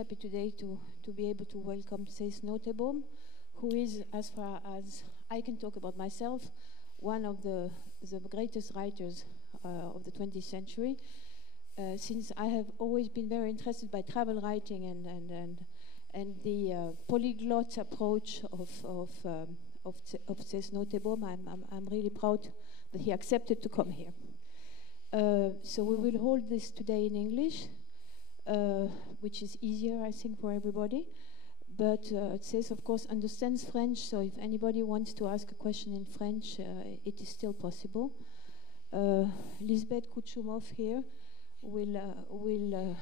happy today to be able to welcome Cees Nooteboom, who is, as far as I can talk about myself, one of the greatest writers of the 20th century. Since I have always been very interested by travel writing and the polyglot approach of Cees Nooteboom, I'm really proud that he accepted to come here. So we will hold this today in English, which is easier, I think, for everybody. But Cees, of course, understands French, so if anybody wants to ask a question in French, it is still possible. Lisbeth Kuchumov here will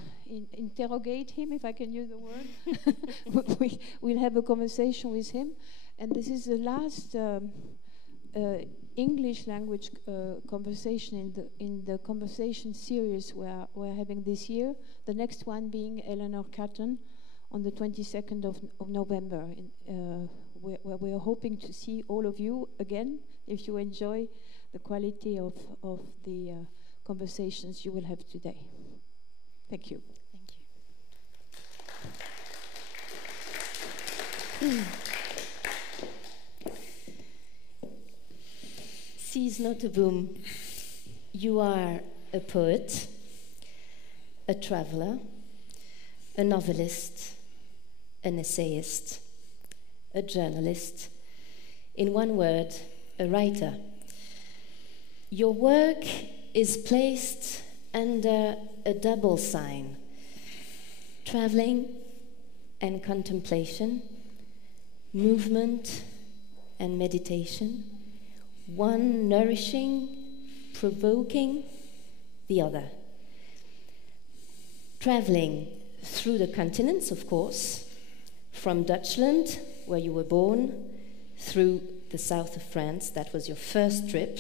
interrogate him, if I can use the word. We'll have a conversation with him. And this is the last English language conversation in the conversation series we're having this year. The next one being Eleanor Catton on the 22nd of November, where we are hoping to see all of you again if you enjoy the quality of the conversations you will have today. Thank you. Thank you. Cees Nooteboom, you are a poet, a traveler, a novelist, an essayist, a journalist, in one word, a writer. Your work is placed under a double sign: traveling and contemplation, movement and meditation, one nourishing, provoking the other. Traveling through the continents, of course, from Dutchland, where you were born, through the south of France. That was your first trip.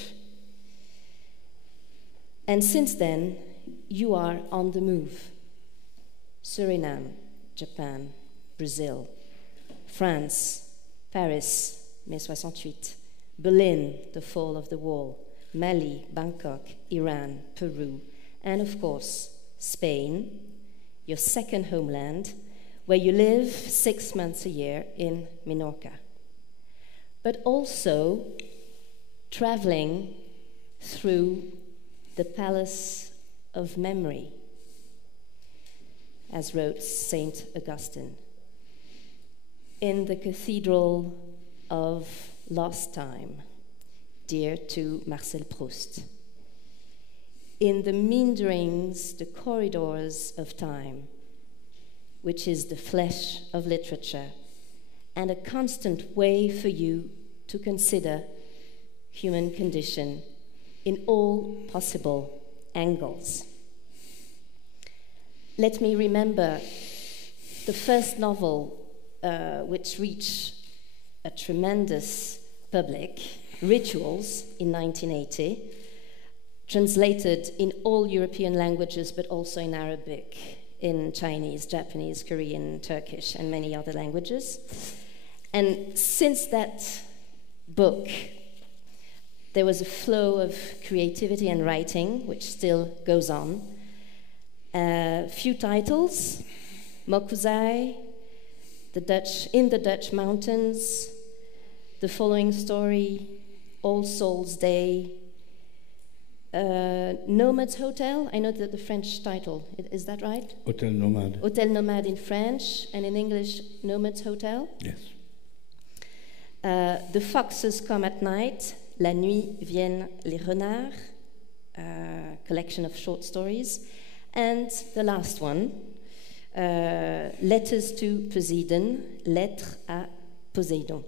And since then, you are on the move. Suriname, Japan, Brazil, France, Paris, Mai 68, Berlin, the fall of the wall, Mali, Bangkok, Iran, Peru, and of course, Spain, your second homeland, where you live 6 months a year in Minorca. But also traveling through the palace of memory, as wrote Saint Augustine, in the cathedral of lost time, dear to Marcel Proust, in the meanderings, the corridors of time, which is the flesh of literature, and a constant way for you to consider human condition in all possible angles. Let me remember the first novel which reached a tremendous public, Rituals, in 1980, translated in all European languages, but also in Arabic, in Chinese, Japanese, Korean, Turkish, and many other languages. And since that book, there was a flow of creativity and writing, which still goes on. Few titles: Mokuzai, In the Dutch Mountains, The Following Story, All Souls Day, Nomad's Hotel. I know that the French title, is that right? Hôtel Nomade. Hôtel Nomade in French, and in English, Nomad's Hotel. Yes. The Foxes Come at Night, La Nuit Viennent les Renards, collection of short stories. And the last one, Letters to Poséidon, Lettres à Poséidon.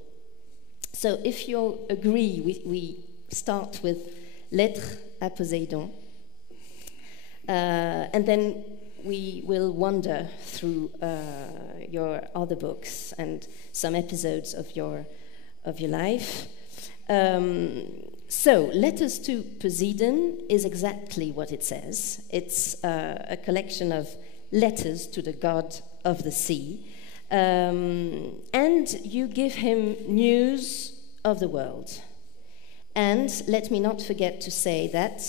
So if you agree, we start with Lettres à Poséidon, and then we will wander through your other books and some episodes of your life. So, Letters to Poséidon is exactly what it says. It's a collection of letters to the god of the sea. And you give him news of the world. And let me not forget to say that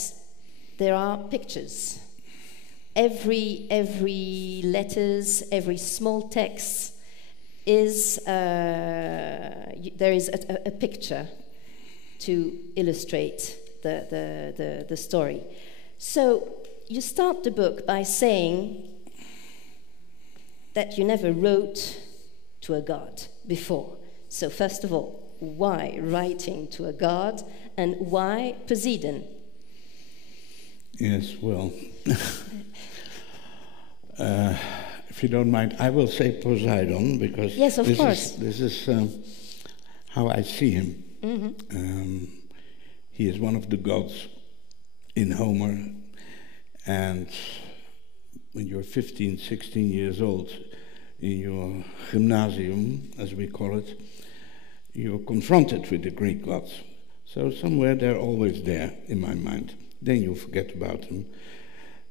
there are pictures every letters, every small text is there is a picture to illustrate the story. So you start the book by saying that you never wrote to a god before. So first of all, why writing to a god, and why Poséidon? Yes, well, if you don't mind, I will say Poseidon, because yes, of course. This is how I see him. Mm-hmm. He is one of the gods in Homer, and when you're 15, 16 years old, in your gymnasium, as we call it, you're confronted with the Greek gods. So somewhere they're always there in my mind. Then you forget about them,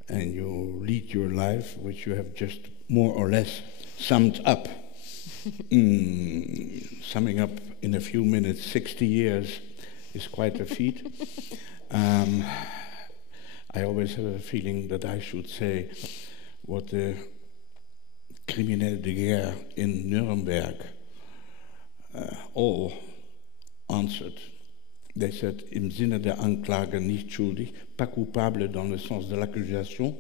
and you lead your life, which you have just more or less summed up. Summing up in a few minutes 60 years is quite a feat. I always have a feeling that I should say what the criminels de guerre in Nuremberg all answered. They said, im Sinne der Anklage nicht schuldig, pas coupable dans le sens de l'accusation.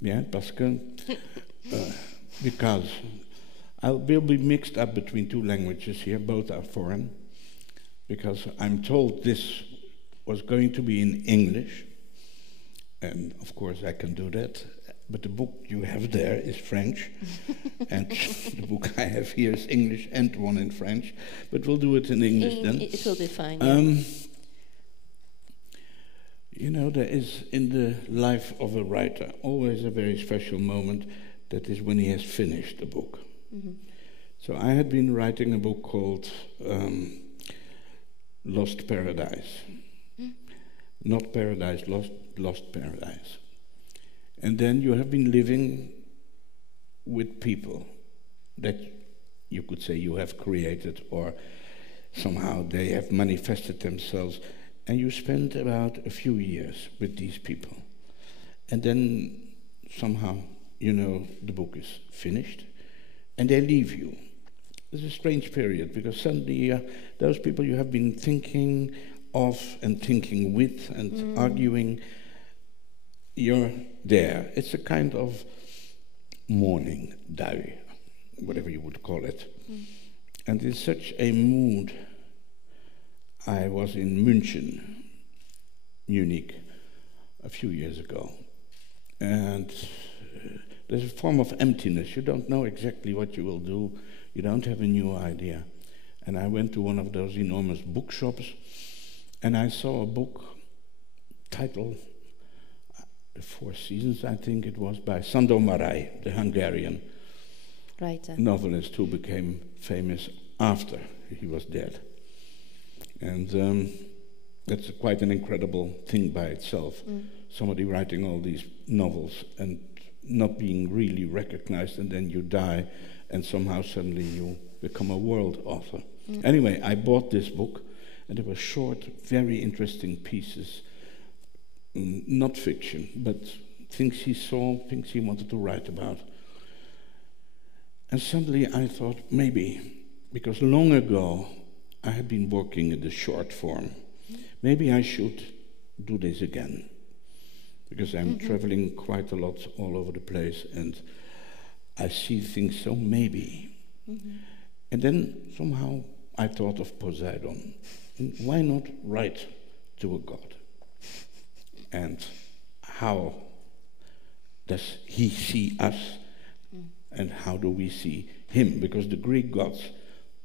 Bien, parce que, because I will be mixed up between two languages here, both are foreign, because I'm told this was going to be in English, and of course I can do that, but the book you have there is French, and the book I have here is English and one in French, but we'll do it in English then. It will be fine. Yeah. You know, there is in the life of a writer always a very special moment, that is when he has finished the book. Mm-hmm. So I had been writing a book called Lost Paradise. Not Paradise, Lost Paradise. And then you have been living with people that you could say you have created, or somehow they have manifested themselves, and you spend about a few years with these people. And then somehow, you know, the book is finished, and they leave you. It's a strange period, because suddenly those people you have been thinking of and thinking with and arguing, you're there. It's a kind of mourning day, whatever you would call it. And in such a mood, I was in Munich, a few years ago. And there's a form of emptiness. You don't know exactly what you will do. You don't have a new idea. And I went to one of those enormous bookshops, and I saw a book titled The Four Seasons, I think it was, by Sándor Márai, the Hungarian novelist who became famous after he was dead. And that's quite an incredible thing by itself. Somebody writing all these novels and not being really recognized, and then you die, and somehow suddenly you become a world author. Anyway, I bought this book, and it was short, very interesting pieces. Not fiction, but things he saw, things he wanted to write about. And suddenly I thought, maybe, because long ago I had been working in the short form, maybe I should do this again. Because I'm traveling quite a lot all over the place, and I see things, so maybe. And then somehow I thought of Poseidon. Why not write to a god? And how does he see us, and how do we see him? Because the Greek gods,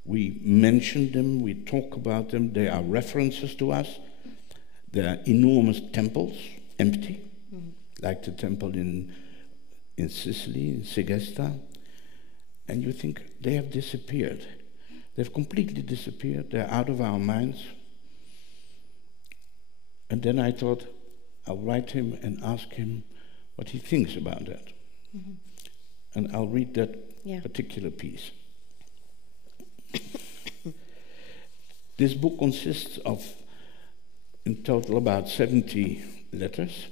we mention them, we talk about them, they are references to us. They are enormous temples, empty, like the temple in Sicily, in Segesta. And you think they have disappeared. They've completely disappeared, they're out of our minds. And then I thought, I'll write him and ask him what he thinks about that. And I'll read that particular piece. This book consists of, in total, about 70 letters,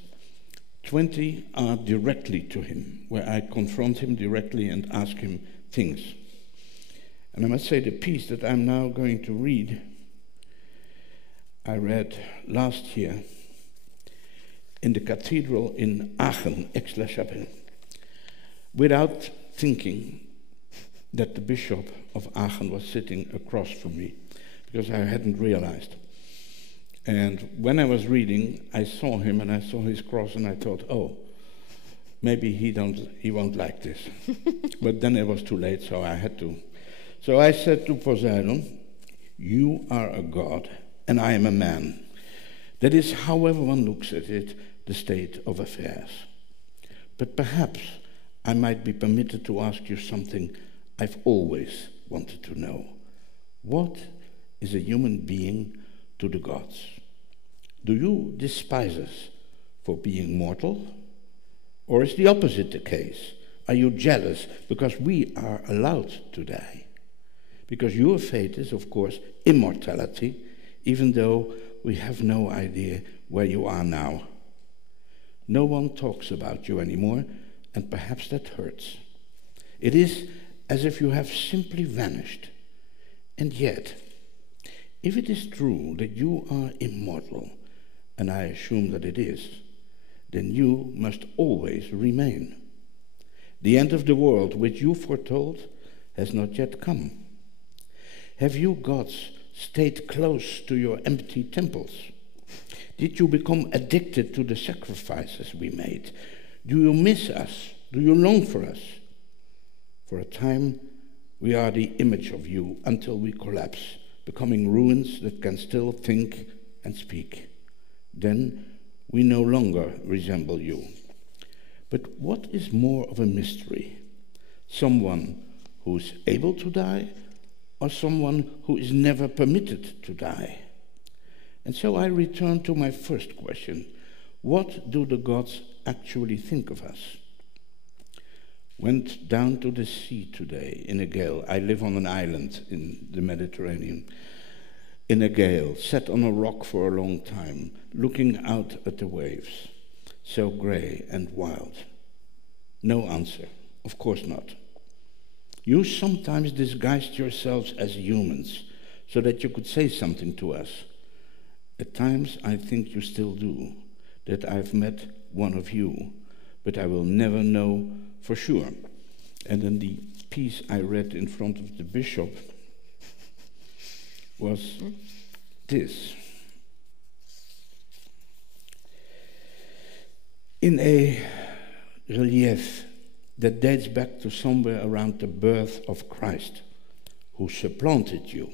20 are directly to him, where I confront him directly and ask him things. And I must say, the piece that I'm now going to read, I read last year in the cathedral in Aachen, Aix-la-Chapelle, without thinking that the bishop of Aachen was sitting across from me, because I hadn't realized. And when I was reading, I saw him and I saw his cross, and I thought, oh, maybe he won't like this. But then it was too late, so I had to. So I said to Poséidon, you are a god, and I am a man. That is, however one looks at it, the state of affairs. But perhaps I might be permitted to ask you something I've always wanted to know. What is a human being to the gods? Do you despise us for being mortal? Or is the opposite the case? Are you jealous because we are allowed to die? Because your fate is, of course, immortality, even though we have no idea where you are now. No one talks about you anymore, and perhaps that hurts. It is as if you have simply vanished. And yet, if it is true that you are immortal, and I assume that it is, then you must always remain. The end of the world, which you foretold, has not yet come. Have you gods stayed close to your empty temples? Did you become addicted to the sacrifices we made? Do you miss us? Do you long for us? For a time, we are the image of you until we collapse, becoming ruins that can still think and speak. Then we no longer resemble you. But what is more of a mystery? Someone who is able to die, or someone who is never permitted to die? And so I return to my first question. What do the gods actually think of us? Went down to the sea today in a gale. I live on an island in the Mediterranean. In a gale, sat on a rock for a long time, looking out at the waves, so grey and wild. No answer, of course not. You sometimes disguised yourselves as humans so that you could say something to us. At times I think you still do, that I've met one of you, but I will never know for sure. And then the piece I read in front of the bishop was this. In a relief that dates back to somewhere around the birth of Christ, who supplanted you,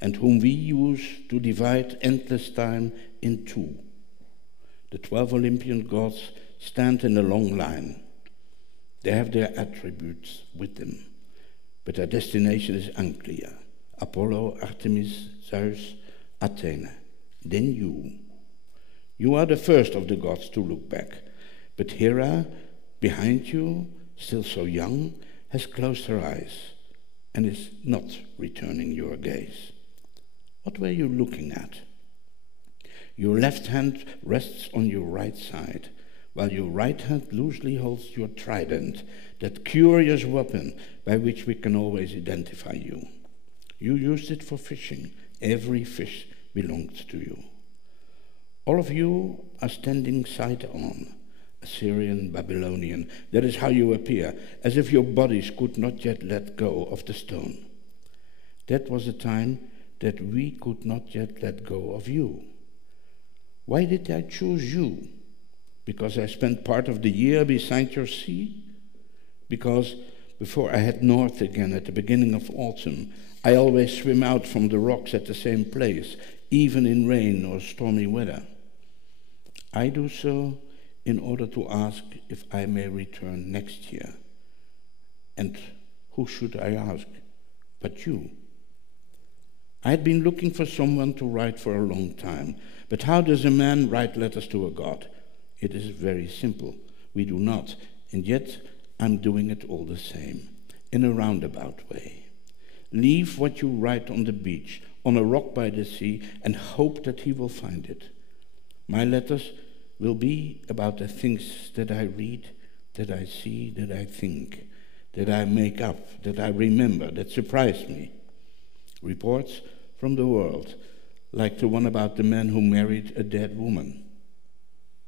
and whom we use to divide endless time in two. The 12 Olympian gods stand in a long line. They have their attributes with them, but their destination is unclear. Apollo, Artemis, Zeus, Athena. Then you. You are the first of the gods to look back, but Hera, behind you, still so young, has closed her eyes and is not returning your gaze. What were you looking at? Your left hand rests on your right side, while your right hand loosely holds your trident, that curious weapon by which we can always identify you. You used it for fishing. Every fish belonged to you. All of you are standing side on, Assyrian, Babylonian. That is how you appear, as if your bodies could not yet let go of the stone. That was a time that we could not yet let go of you. Why did I choose you? Because I spent part of the year beside your sea? Because before I head north again at the beginning of autumn, I always swim out from the rocks at the same place, even in rain or stormy weather. I do so in order to ask if I may return next year. And who should I ask but you? I had been looking for someone to write for a long time. But how does a man write letters to a god? It is very simple. We do not. And yet I'm doing it all the same, in a roundabout way. Leave what you write on the beach, on a rock by the sea, and hope that he will find it. My letters will be about the things that I read, that I see, that I think, that I make up, that I remember, that surprise me. Reports from the world, like the one about the man who married a dead woman.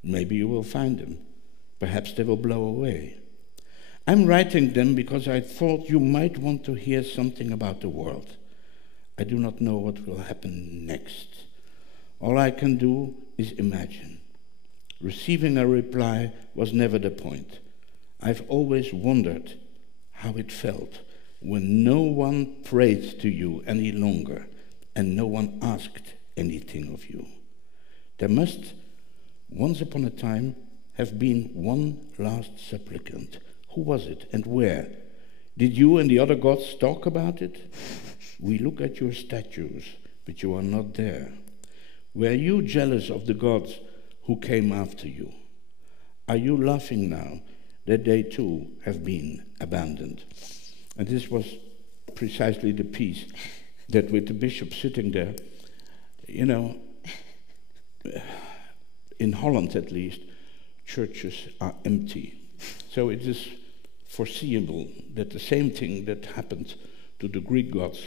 Maybe you will find them. Perhaps they will blow away. I'm writing them because I thought you might want to hear something about the world. I do not know what will happen next. All I can do is imagine. Receiving a reply was never the point. I've always wondered how it felt when no one prayed to you any longer and no one asked anything of you. There must, once upon a time, have been one last supplicant. Who was it and where? Did you and the other gods talk about it? We look at your statues, but you are not there. Were you jealous of the gods who came after you? Are you laughing now that they too have been abandoned? And this was precisely the piece that with the bishop sitting there, you know, in Holland at least, churches are empty. So it is foreseeable that the same thing that happened to the Greek gods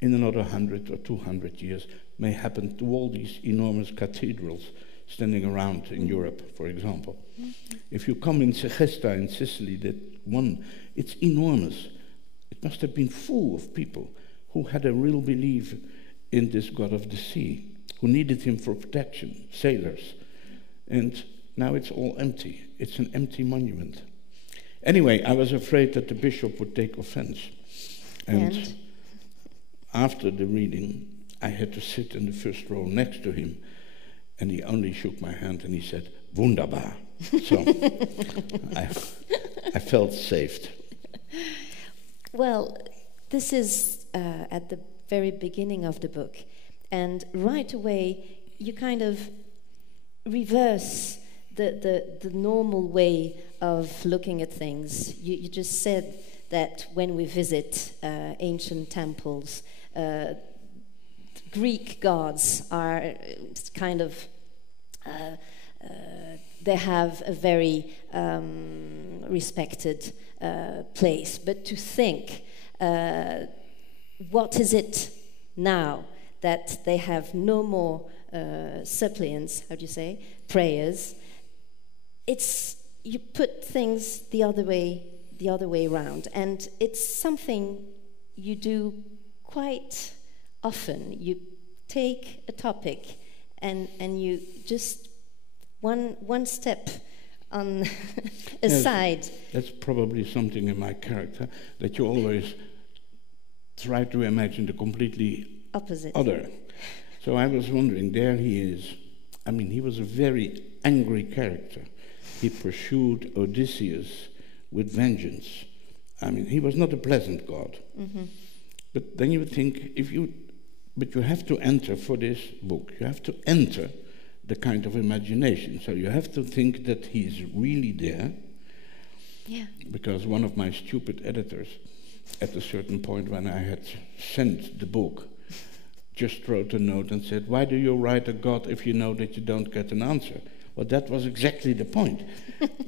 in another 100 or 200 years may happen to all these enormous cathedrals standing around in Europe, for example. If you come in Segesta in Sicily, that one, it's enormous. It must have been full of people who had a real belief in this god of the sea, who needed him for protection, sailors. And now it's all empty. It's an empty monument. Anyway, I was afraid that the bishop would take offense. And after the reading, I had to sit in the first row next to him, and he only shook my hand and he said, "Wunderbar." So I felt saved. Well, this is at the very beginning of the book, and right away you kind of reverse the normal way of looking at things. You just said that when we visit ancient temples, Greek gods are kind of they have a very respected place. But to think, what is it now that they have no more suppliants? How do you say? Prayers. It's you put things the other way around, and it's something you do quite often. You take a topic and you just one step on aside. Yes, that's probably something in my character, that you always try to imagine the completely opposite other. So I was wondering, there he is. I mean, he was a very angry character. He pursued Odysseus with vengeance. I mean, he was not a pleasant god. Mm-hmm. But then you would think, but you have to enter for this book, you have to enter the kind of imagination. So you have to think that he's really there. Yeah. Because one of my stupid editors, at a certain point when I had sent the book, just wrote a note and said, "Why do you write a god if you know that you don't get an answer?" Well, that was exactly the point,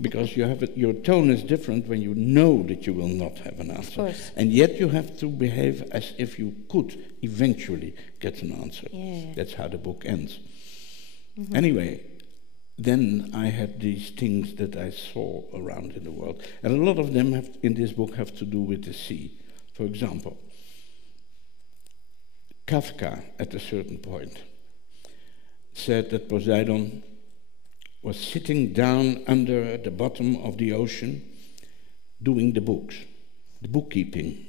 because your tone is different when you know that you will not have an answer. And yet you have to behave as if you could eventually get an answer. Yeah. That's how the book ends. Mm-hmm. Anyway, then I had these things that I saw around in the world. And a lot of them in this book have to do with the sea. For example, Kafka, at a certain point, said that Poséidon was sitting down under the bottom of the ocean doing the books, the bookkeeping.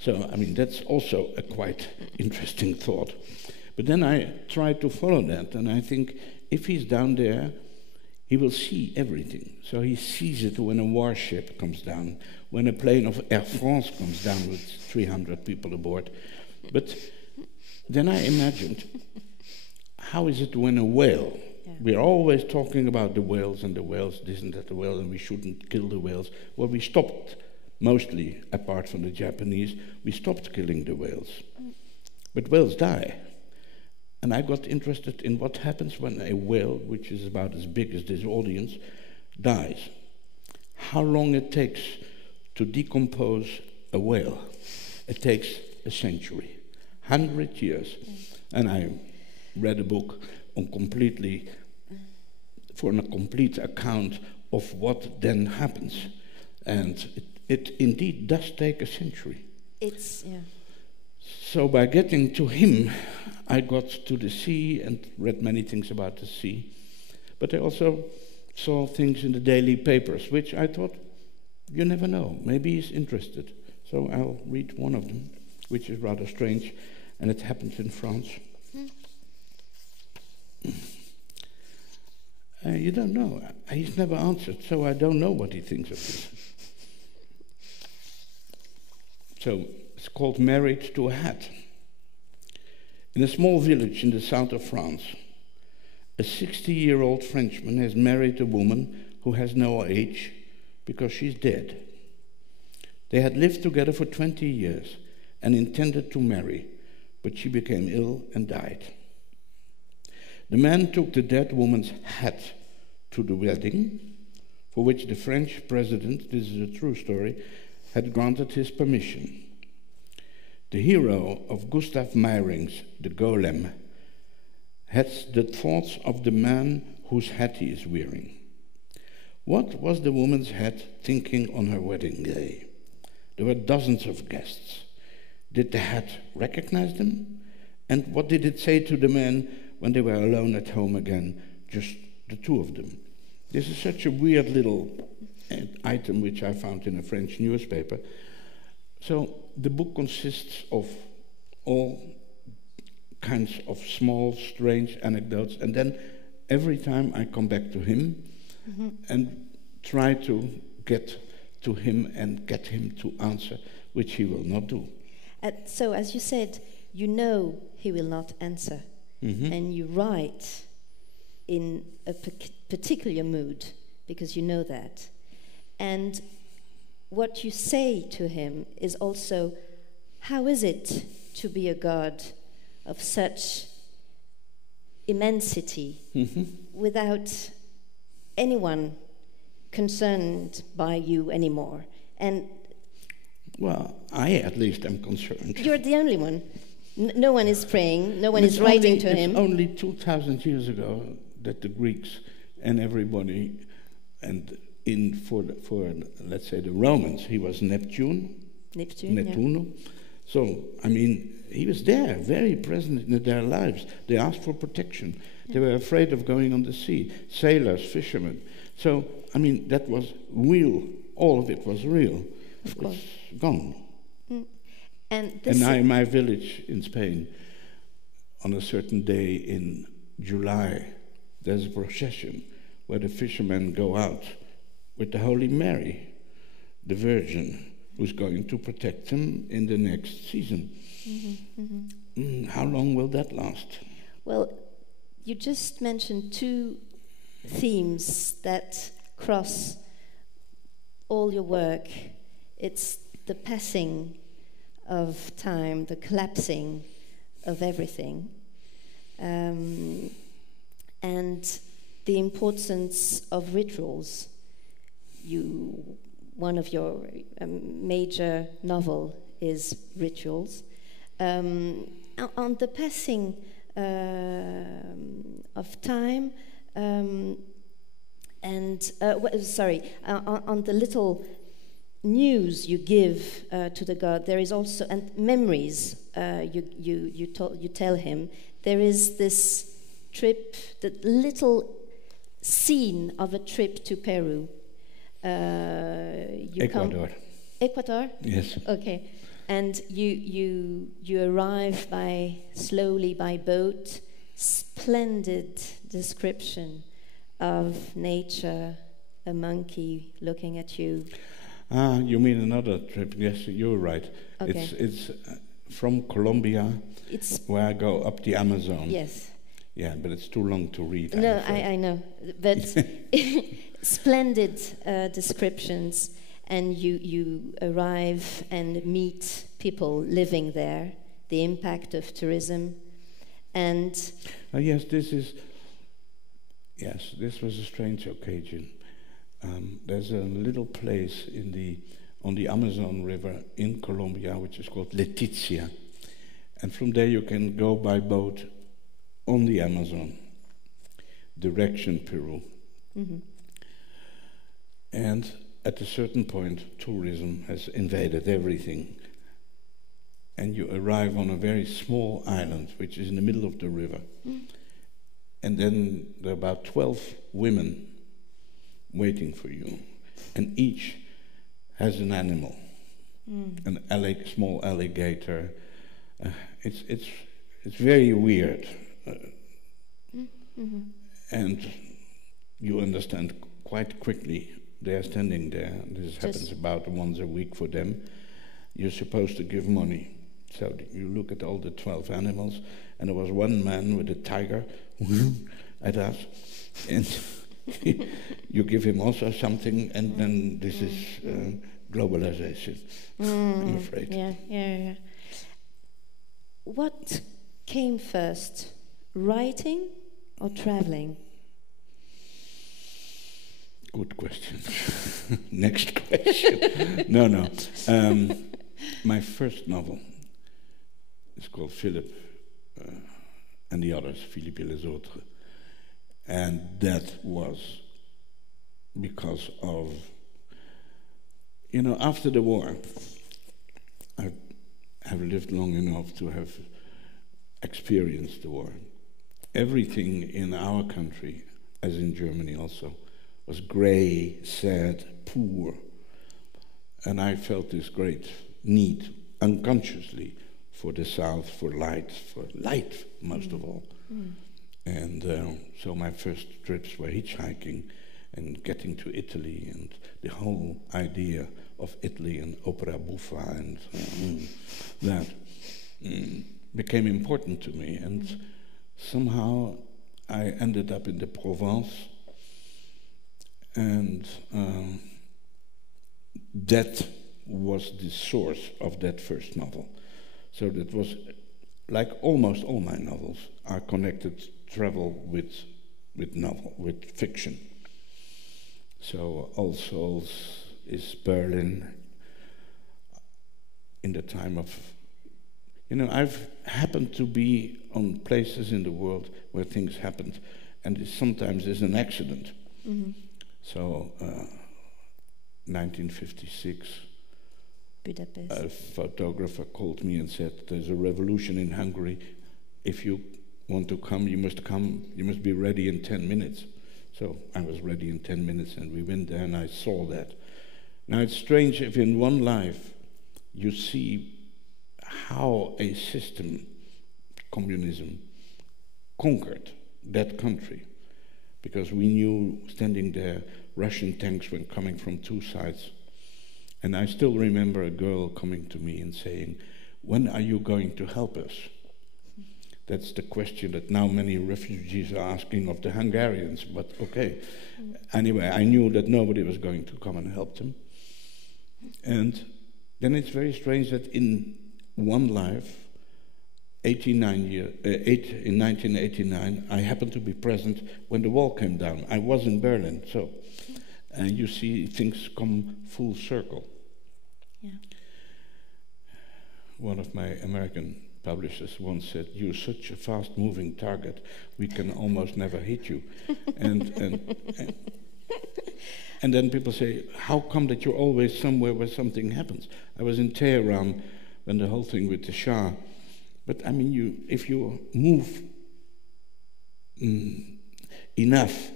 So, I mean, that's also a quite interesting thought. But then I tried to follow that, and I think if he's down there, he will see everything. So he sees it when a warship comes down, when a plane of Air France comes down with 300 people aboard. But then I imagined, how is it when a whale? We're always talking about the whales and the whales, this and that, the whale, and we shouldn't kill the whales. Well, we stopped, mostly, apart from the Japanese, we stopped killing the whales. But whales die. And I got interested in what happens when a whale, which is about as big as this audience, dies. How long it takes to decompose a whale. It takes a century, 100 years. And I read a book on for a complete account of what then happens. And it indeed does take a century. So by getting to him, I got to the sea and read many things about the sea. But I also saw things in the daily papers, which I thought, you never know, maybe he's interested. So I'll read one of them, which is rather strange, and it happens in France. You don't know. He's never answered, so I don't know what he thinks of this. So it's called Married to a Hat. In a small village in the south of France, a 60-year-old Frenchman has married a woman who has no age because she's dead. They had lived together for 20 years and intended to marry, but she became ill and died. The man took the dead woman's hat to the wedding, for which the French president, this is a true story, had granted his permission. The hero of Gustav Meyring's The Golem has the thoughts of the man whose hat he is wearing. What was the woman's hat thinking on her wedding day? There were dozens of guests. Did the hat recognize them? And what did it say to the men when they were alone at home again, just the two of them? This is such a weird little item which I found in a French newspaper. So the book consists of all kinds of small, strange anecdotes, and then every time I come back to him and try to get to him and get him to answer, which he will not do. So as you said, you know he will not answer, and you write in a particular mood because you know that. And what you say to him is also, how is it to be a god of such immensity without anyone concerned by you anymore? And well, I at least am concerned. You're the only one. No one is praying, no one is writing to him. It's only 2,000 years ago that the Greeks and everybody, and for let's say the Romans, he was Neptune. Yeah. So, I mean, he was there, very present in their lives. They asked for protection. They were afraid of going on the sea. Sailors, fishermen. So, I mean, that was real. All of it was real. Of course. It's gone. And now in my village in Spain, on a certain day in July, there's a procession where the fishermen go out with the Holy Mary, the Virgin, who's going to protect them in the next season. How long will that last? Well, you just mentioned two themes that cross all your work. It's the passing of time, the collapsing of everything, and the importance of rituals. One of your major novel is Rituals. On the passing of time, on the little news you give to the god, there is also, and memories you tell him. There is this trip, the little scene of a trip to Peru. Ecuador. Ecuador? Yes. Okay. And you arrive slowly by boat. Splendid description of nature, a monkey looking at you. Ah, you mean another trip? Yes, you're right. Okay. It's from Colombia, where I go up the Amazon. Yes. Yeah, but it's too long to read. No, I know, but splendid descriptions, and you arrive and meet people living there, the impact of tourism, And yes, this was a strange occasion. There's a little place on the Amazon River in Colombia, which is called Letizia. And from there you can go by boat on the Amazon, direction Peru. mm-hmm. And at a certain point, tourism has invaded everything. And you arrive on a very small island, which is in the middle of the river. And then there are about 12 women waiting for you. And each has an animal, an small alligator. It's very weird. And you understand quite quickly, they are standing there. This happens about once a week for them. You're supposed to give money. So you look at all the 12 animals, and there was one man with a tiger at us, and you give him also something, and then this is globalization, I'm afraid. Yeah. What came first, writing or traveling? Good question. Next question. No. My first novel is called Philip and the Others, Philippe et les Autres. And that was because of, after the war, I have lived long enough to have experienced the war. Everything in our country, as in Germany also, was grey, sad, poor. And I felt this great need, unconsciously, for the South, for light most of all. And so my first trips were hitchhiking and getting to Italy, and the whole idea of Italy and opera buffa and that became important to me. And somehow I ended up in the Provence, and that was the source of that first novel. So that was, like almost all my novels, are connected travel with fiction. So All Souls is Berlin in the time of, I've happened to be on places in the world where things happened, and sometimes there's an accident. So 1956, Budapest. A photographer called me and said, there's a revolution in Hungary. If you want to come, you must be ready in 10 minutes. So I was ready in 10 minutes, and we went there, and I saw that. Now it's strange if in one life you see how a system, communism, conquered that country. Because we knew, standing there, Russian tanks were coming from two sides. And I still remember a girl coming to me and saying, when are you going to help us? That's the question that now many refugees are asking of the Hungarians, but okay. Anyway, I knew that nobody was going to come and help them. And then it's very strange that in one life, in 1989, I happened to be present when the wall came down. I was in Berlin, so you see things come full circle. Yeah. One of my American publishers once said, "You're such a fast-moving target, we can almost never hit you." And then people say, "How come that you're always somewhere where something happens?" I was in Tehran when the whole thing with the Shah. But I mean, if you move enough,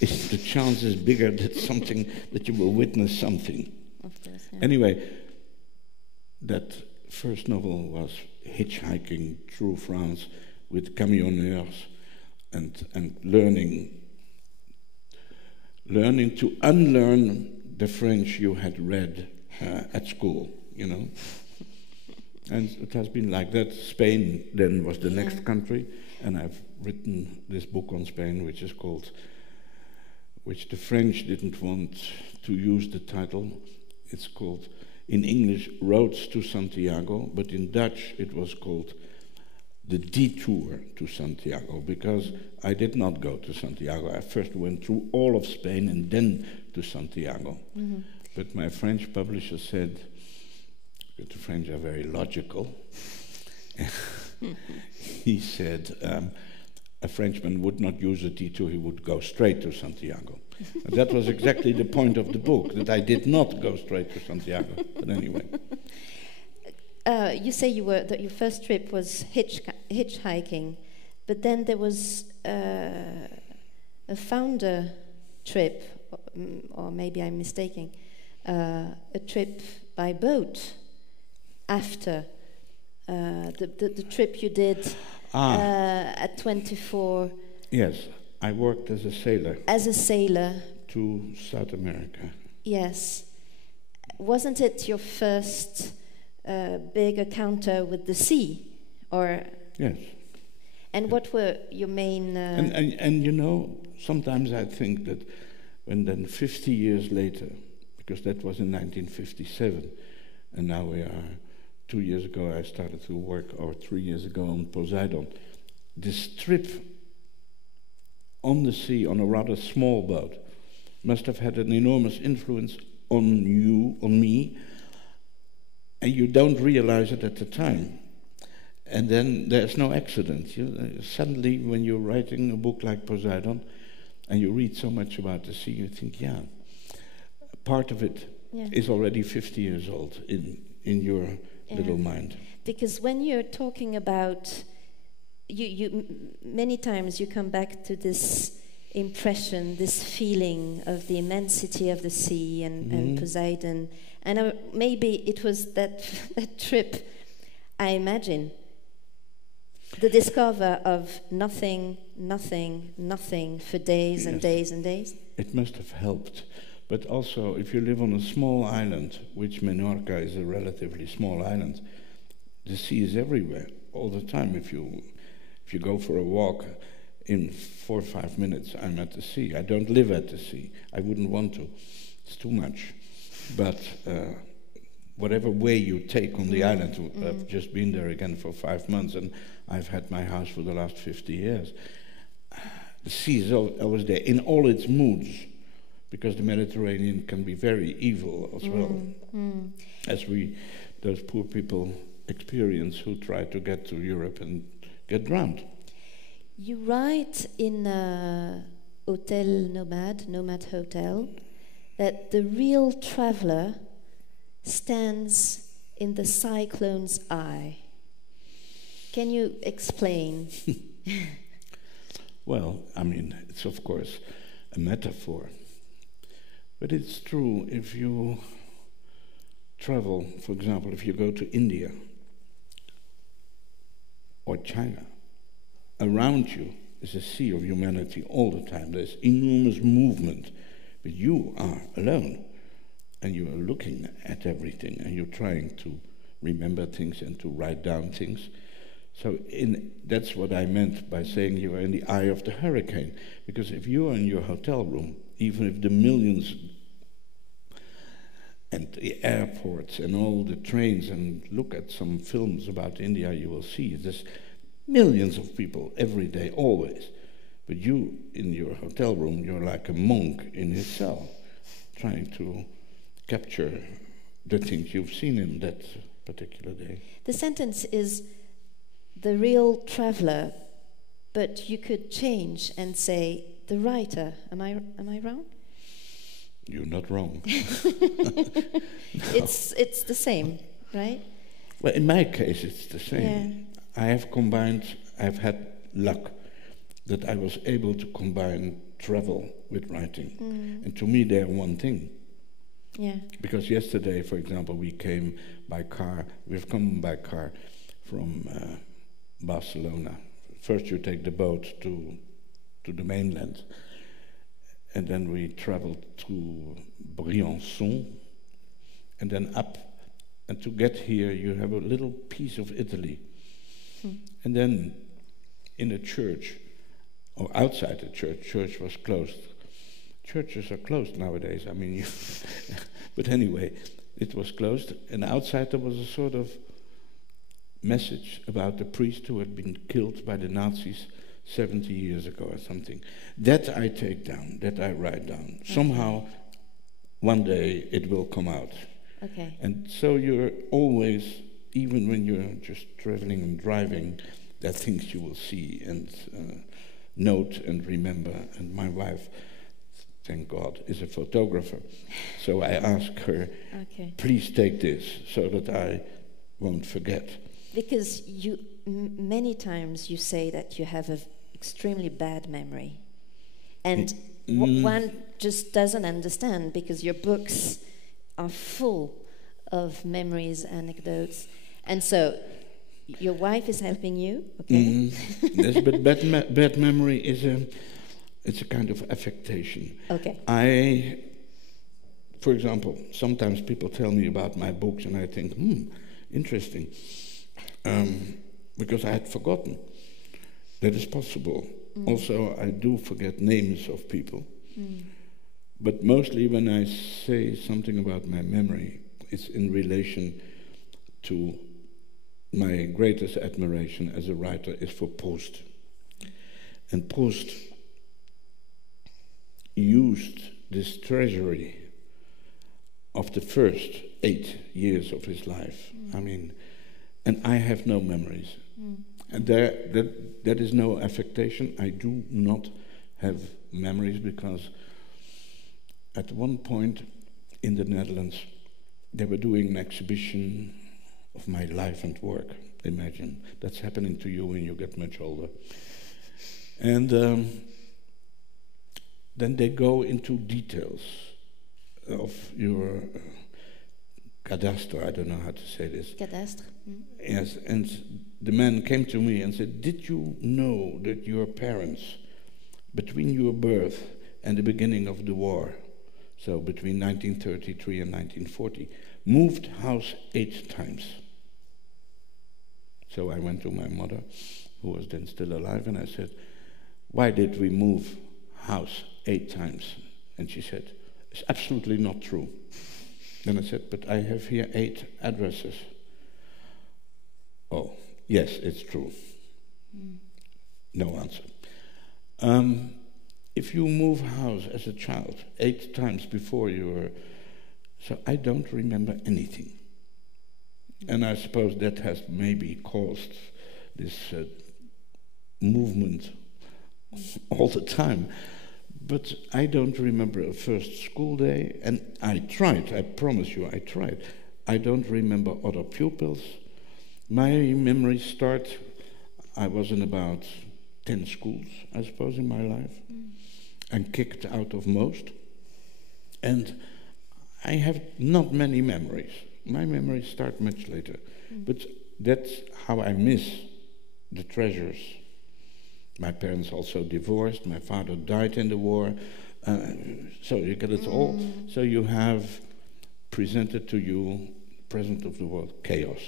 the chance is bigger that you will witness something. Of course, yeah. Anyway, that first novel was hitchhiking through France with camionneurs and learning to unlearn the French you had read at school, And it has been like that. Spain then was the next country, and I've written this book on Spain, which the French didn't want to use the title. It's called, in English, Roads to Santiago, but in Dutch it was called the detour to Santiago, because I did not go to Santiago. I first went through all of Spain and then to Santiago. Mm-hmm. But my French publisher said, that the French are very logical, he said, a Frenchman would not use a detour, he would go straight to Santiago. And that was exactly the point of the book, that I did not go straight to Santiago. But anyway. You say that your first trip was hitchhiking, but then there was a founder trip, or maybe I'm mistaking, a trip by boat after the trip you did at 24. Yes, I worked as a sailor. As a sailor. To South America. Yes. Wasn't it your first big encounter with the sea? Or yes. And what were your main... And you know, sometimes I think that when then 50 years later, because that was in 1957, and now we are 2 years ago I started to work, or 3 years ago, on Poséidon. This trip on the sea on a rather small boat must have had an enormous influence on you, on me, and you don't realize it at the time. And then there's no accident. Suddenly, when you're writing a book like Poséidon, and you read so much about the sea, you think, yeah, part of it is already 50 years old in your little mind. Because when you're talking about, you many times you come back to this impression, this feeling of the immensity of the sea and Poseidon, and maybe it was that trip, I imagine, the discover of nothing for days and days and days. It must have helped. But also, if you live on a small island, which Menorca is a relatively small island, the sea is everywhere all the time. If you go for a walk, in 4 or 5 minutes, I'm at the sea. I don't live at the sea. I wouldn't want to. It's too much. But whatever way you take on the island, I've just been there again for 5 months, and I've had my house for the last 50 years. The sea is always there in all its moods, because the Mediterranean can be very evil as well, as those poor people experience who try to get to Europe and get drowned. You write in Hotel Nomad Hotel, that the real traveler stands in the cyclone's eye. Can you explain? Well, I mean, it's of course a metaphor. But it's true if you travel, for example, if you go to India or China, around you is a sea of humanity all the time. There's enormous movement, but you are alone, and you are looking at everything, and you're trying to remember things and to write down things. So that's what I meant by saying you are in the eye of the hurricane, because if you are in your hotel room, even if the millions and the airports and all the trains, and look at some films about India, you will see there's millions of people every day, always. But you, in your hotel room, you're like a monk in his cell, trying to capture the things you've seen in that particular day. The sentence is the real traveler, but you could change and say the writer. Am I wrong? You're not wrong. It's the same, right? Well, in my case, it's the same. Yeah. I've had luck that I was able to combine travel with writing. And to me, they're one thing. Yeah. Because yesterday, for example, we've come by car from Barcelona. First you take the boat to the mainland, and then we traveled to Briançon, and then up, and to get here you have a little piece of Italy. And then in a church, or outside the church was closed. Churches are closed nowadays, I mean, but anyway, it was closed, and outside there was a sort of message about the priest who had been killed by the Nazis 70 years ago or something. That I take down, that I write down. Okay. Somehow, one day it will come out. Okay. And so you're always, even when you're just traveling and driving, there are things you will see and note and remember. And my wife, thank God, is a photographer. So I ask her, okay, please take this so that I won't forget. Because you, many times you say that you have an extremely bad memory. And one just doesn't understand, because your books are full of memories, anecdotes. And so your wife is helping you, okay? Yes, but bad memory is it's a kind of affectation. Okay. For example, sometimes people tell me about my books and I think, interesting. Because I had forgotten. That is possible. Also, I do forget names of people. But mostly when I say something about my memory, it's in relation to my greatest admiration as a writer is for Proust. And Proust used this treasury of the first 8 years of his life. I mean, and I have no memories. And that is no affectation. I do not have memories because at one point in the Netherlands, they were doing an exhibition of my life and work. Imagine, that's happening to you when you get much older. And then they go into details of your cadastre, I don't know how to say this. Cadastre. Yes, and the man came to me and said, did you know that your parents, between your birth and the beginning of the war, so between 1933 and 1940, moved house 8 times? So I went to my mother, who was then still alive, and I said, why did we move house 8 times? And she said, it's absolutely not true. Then I said, but I have here 8 addresses. Oh, yes, it's true. No answer. If you move house as a child 8 times before you were... So I don't remember anything. And I suppose that has maybe caused this movement all the time. But I don't remember a first school day, and I tried, I promise you, I tried. I don't remember other pupils. My memories start, I was in about 10 schools, I suppose, in my life, and kicked out of most. And I have not many memories. My memories start much later. But that's how I miss the treasures. My parents also divorced. My father died in the war. So you get it all. So you have presented to you, present of the world, chaos.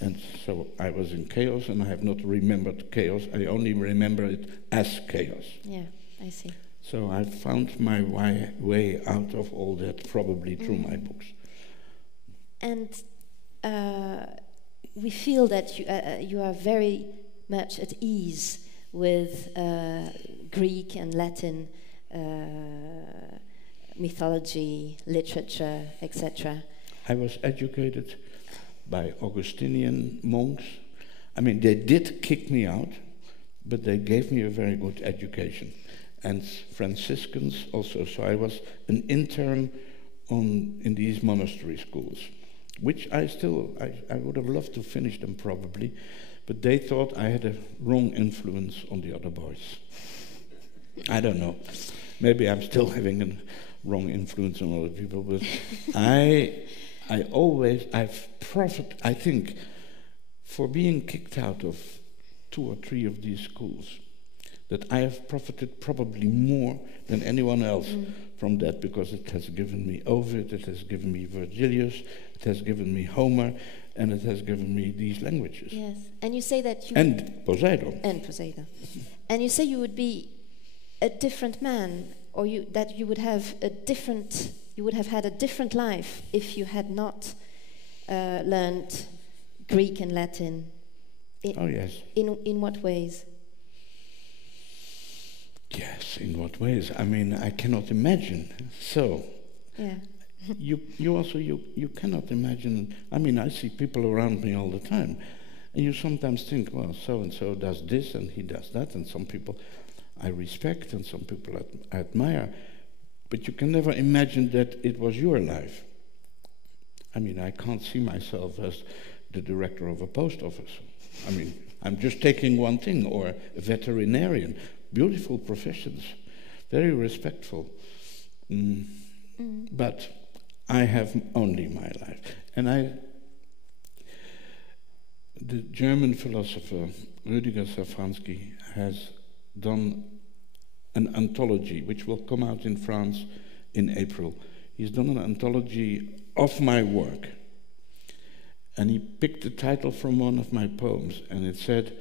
And so I was in chaos, and I have not remembered chaos. I only remember it as chaos. Yeah, I see. So I found my way out of all that probably through my books. And we feel that you are very much at ease with Greek and Latin mythology, literature, etc. I was educated by Augustinian monks. I mean, they did kick me out, but they gave me a very good education. And Franciscans also, so I was an intern in these monastery schools, which I would have loved to finish them probably, but they thought I had a wrong influence on the other boys. I don't know. Maybe I'm still having a wrong influence on other people, but I think, for being kicked out of 2 or 3 of these schools, that I have profited probably more than anyone else from that, because it has given me Ovid, it has given me Virgilius, it has given me Homer, and it has given me these languages. Yes, and you say that you... And Poséidon. And Poséidon. And you say you would be a different man, or that you would have had a different life if you had not learned Greek and Latin Oh, yes. In what ways? Yes, in what ways? I mean, I cannot imagine. So, Yeah. you cannot imagine. I mean, I see people around me all the time, and you sometimes think, well, so-and-so does this, and he does that, and some people I respect, and some people I admire, but you can never imagine that it was your life. I mean, I can't see myself as the director of a post office. I mean, I'm just taking one thing, or a veterinarian. Beautiful professions, very respectful. But I have only my life. And the German philosopher Rüdiger Safransky has done an anthology, which will come out in France in April. He's done an anthology of my work. And he picked the title from one of my poems, and it said,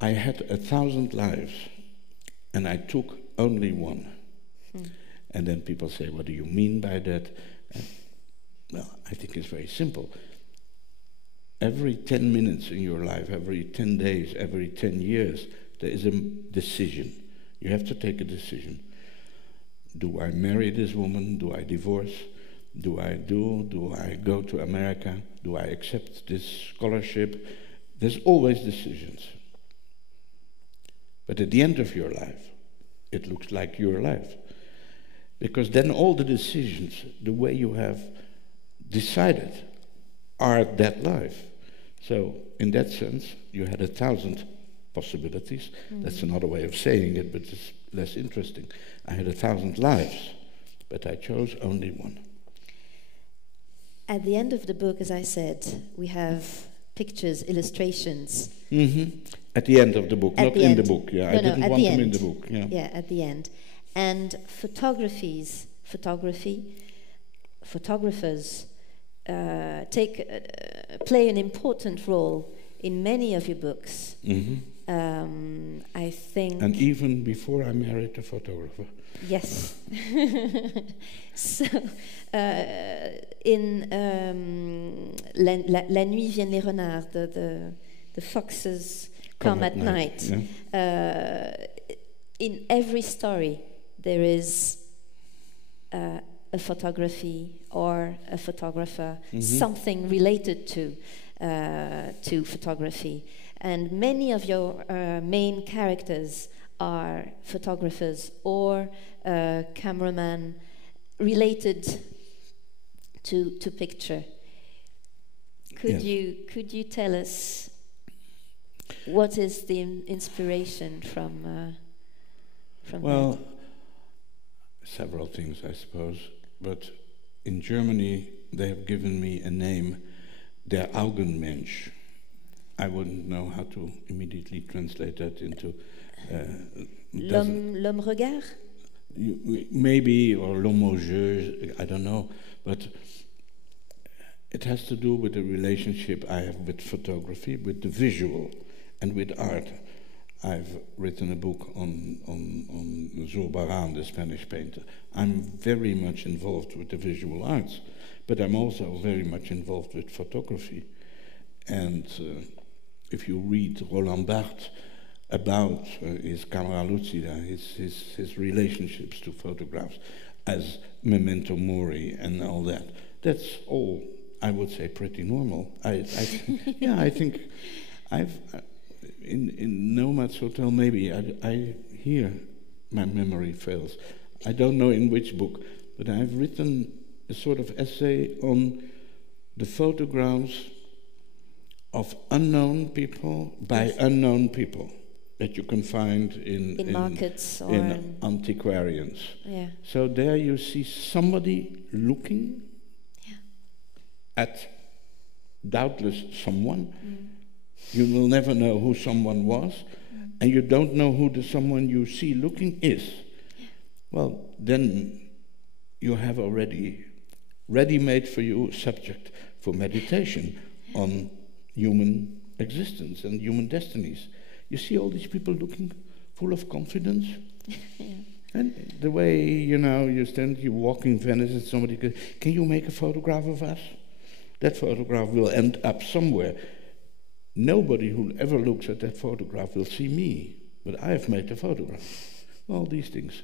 I had 1,000 lives, and I took only one. And then people say, what do you mean by that? And, well, I think it's very simple. Every 10 minutes in your life, every 10 days, every 10 years, there is a decision. You have to take a decision. Do I marry this woman? Do I divorce? Do I go to America? Do I accept this scholarship? There's always decisions. But at the end of your life, it looks like your life. Because then all the decisions, the way you have decided, are that life. So in that sense, you had 1,000 possibilities. That's another way of saying it, but it's less interesting. I had 1,000 lives, but I chose only one. At the end of the book, as I said, we have pictures, illustrations. At the end of the book, not in the book. Yeah, I didn't want them in the book. Yeah, at the end. And photographers play an important role in many of your books. I think. And even before I married a photographer. Yes. So, in La nuit viennent les renards, the foxes come at night. Yeah. In every story, there is a photography or a photographer, something related to photography. And many of your main characters are photographers or cameramen related to picture. Could you tell us what is the inspiration from? Well, that? Several things, I suppose. But in Germany, they have given me a name, der Augenmensch. I wouldn't know how to immediately translate that into... L'homme regard? Maybe, or l'homme au jeu, I don't know. But it has to do with the relationship I have with photography, with the visual, and with art. I've written a book on Zurbarán, the Spanish painter. I'm very much involved with the visual arts, but I'm also very much involved with photography. And if you read Roland Barthes about his camera lucida, his relationships to photographs as memento mori and all that, that's all, I would say, pretty normal. I think I've... In Nomad's Hotel, maybe I hear my memory fails. I don't know in which book, but I've written a sort of essay on the photographs of unknown people by unknown people that you can find in markets or in antiquarians. Yeah. So there you see somebody looking at doubtless someone. You will never know who someone was, and you don't know who the someone you see looking is. Well, then you have already ready-made for you a subject for meditation on human existence and human destinies. You see all these people looking full of confidence. And the way, you stand, you walk in Venice and somebody goes, can you make a photograph of us? That photograph will end up somewhere. Nobody who ever looks at that photograph will see me, but I have made the photograph. All these things.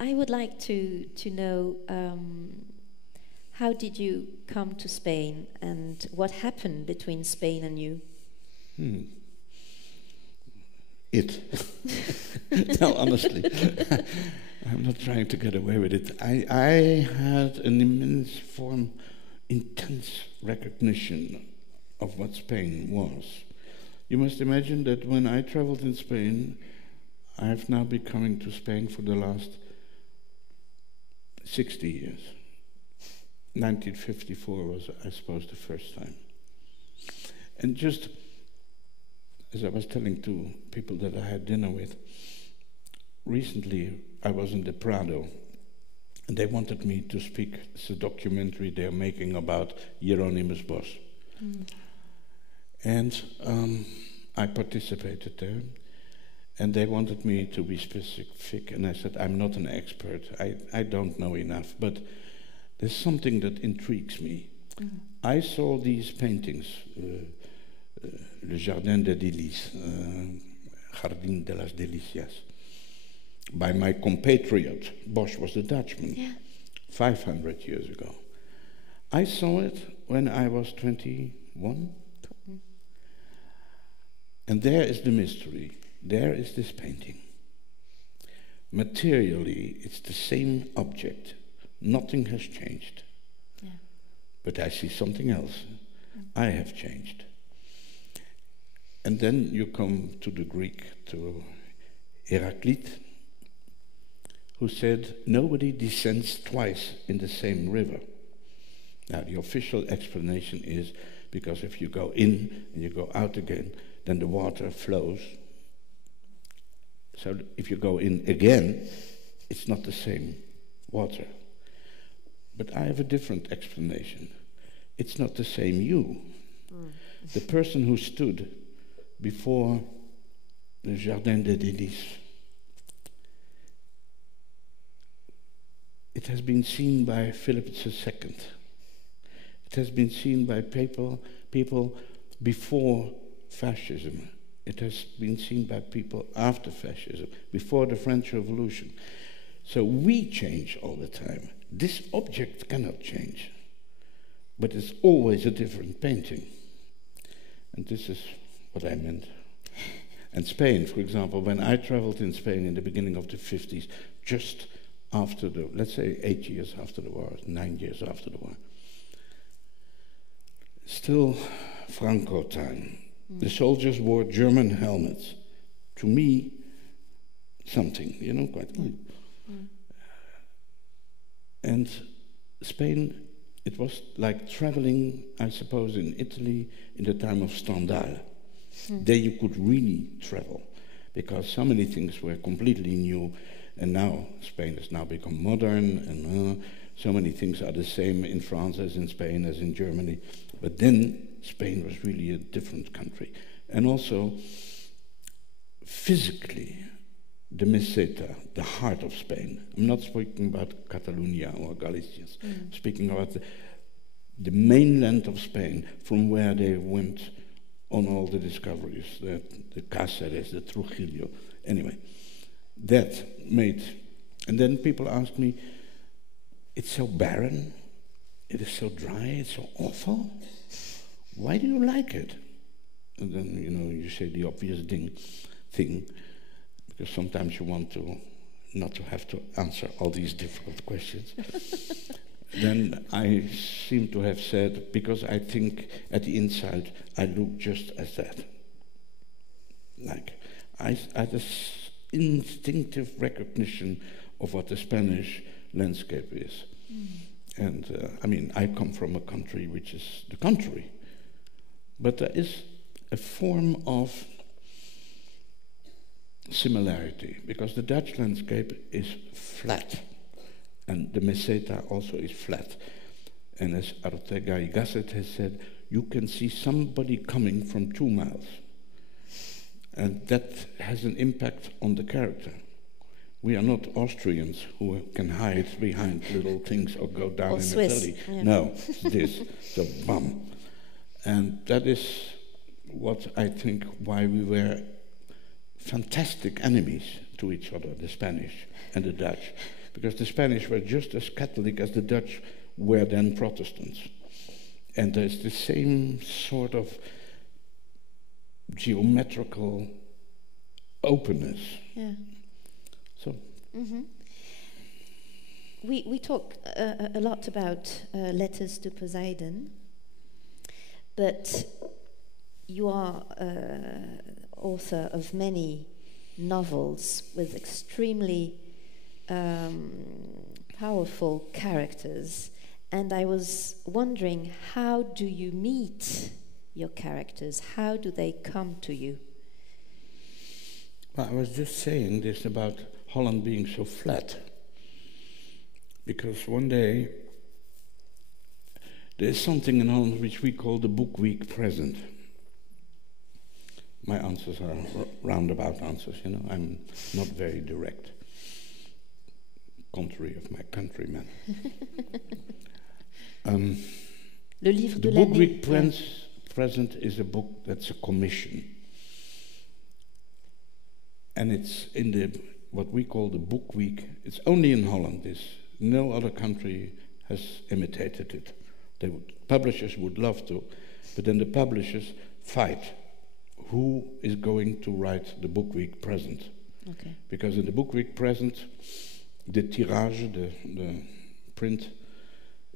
I would like to know how did you come to Spain and what happened between Spain and you? No, honestly, I'm not trying to get away with it. I had an intense recognition of what Spain was. You must imagine that when I traveled in Spain, I have now been coming to Spain for the last 60 years. 1954 was, I suppose, the first time. And just as I was telling to people that I had dinner with, recently I was in the Prado, and they wanted me to speak. It's a documentary they're making about Hieronymus Bosch. And I participated there, and they wanted me to be specific, and I said, I'm not an expert, I don't know enough, but there's something that intrigues me. I saw these paintings, Le Jardin des Délices, Jardín de las Delicias, by my compatriot. Bosch was a Dutchman, 500 years ago. I saw it when I was 21. And there is the mystery. There is this painting. Materially, it's the same object. Nothing has changed. But I see something else. I have changed. And then you come to the Greek, to Heraclite, who said, nobody descends twice in the same river. Now, the official explanation is because if you go in and you go out again, then the water flows. So if you go in again, it's not the same water. But I have a different explanation. It's not the same you. The person who stood before the Jardin des Délices, it has been seen by Philip II. It has been seen by people before fascism. It has been seen by people after fascism, before the French Revolution. So we change all the time. This object cannot change, but it's always a different painting. And this is what I meant. And Spain, for example, when I traveled in Spain in the beginning of the 50s, just after the, let's say 8 years after the war, 9 years after the war, still Franco time. The soldiers wore German helmets. To me, something, quite good. And Spain, it was like traveling, I suppose, in Italy in the time of Stendhal. There you could really travel, because so many things were completely new, and now Spain has now become modern, and so many things are the same in France as in Spain as in Germany. But then Spain was really a different country. And also, physically, the meseta, the heart of Spain. I'm not speaking about Catalonia or Galicia. I'm speaking about the mainland of Spain, from where they went on all the discoveries, the Cáceres, the Trujillo. Anyway, that made... And then people ask me, it's so barren, it is so dry, it's so awful. Why do you like it? And then, you say the obvious thing, because sometimes you want to not to have to answer all these difficult questions. Then I seem to have said, because I think at the inside I look just as that. Like, I had this instinctive recognition of what the Spanish landscape is. And I come from a country which is the country. But there is a form of similarity, because the Dutch landscape is flat, and the meseta also is flat. And as Ortega y Gasset has said, you can see somebody coming from 2 miles. And that has an impact on the character. We are not Austrians who can hide behind little things or go down or in Swiss, Italy. yeah. No, it's this. So, bam. And that is what I think why we were fantastic enemies to each other, the Spanish and the Dutch, because the Spanish were just as Catholic as the Dutch were then Protestants. And there's the same sort of geometrical openness. Yeah. So. Mm-hmm. We talk a lot about letters to Poséidon, but you are author of many novels with extremely powerful characters, and I was wondering, how do you meet your characters? How do they come to you? Well, I was just saying this about Holland being so flat, because one day there's something in Holland which we call the book week present. My answers are roundabout answers, you know. I'm not very direct, contrary of my countrymen. Le livre de the book l'année. week present is a book that's a commission, and it's in the what we call the book week. It's only in Holland. No other country has imitated it. Publishers would love to, but then the publishers fight. Who is going to write the book week present? Okay. Because in the book week present, the tirage, the print,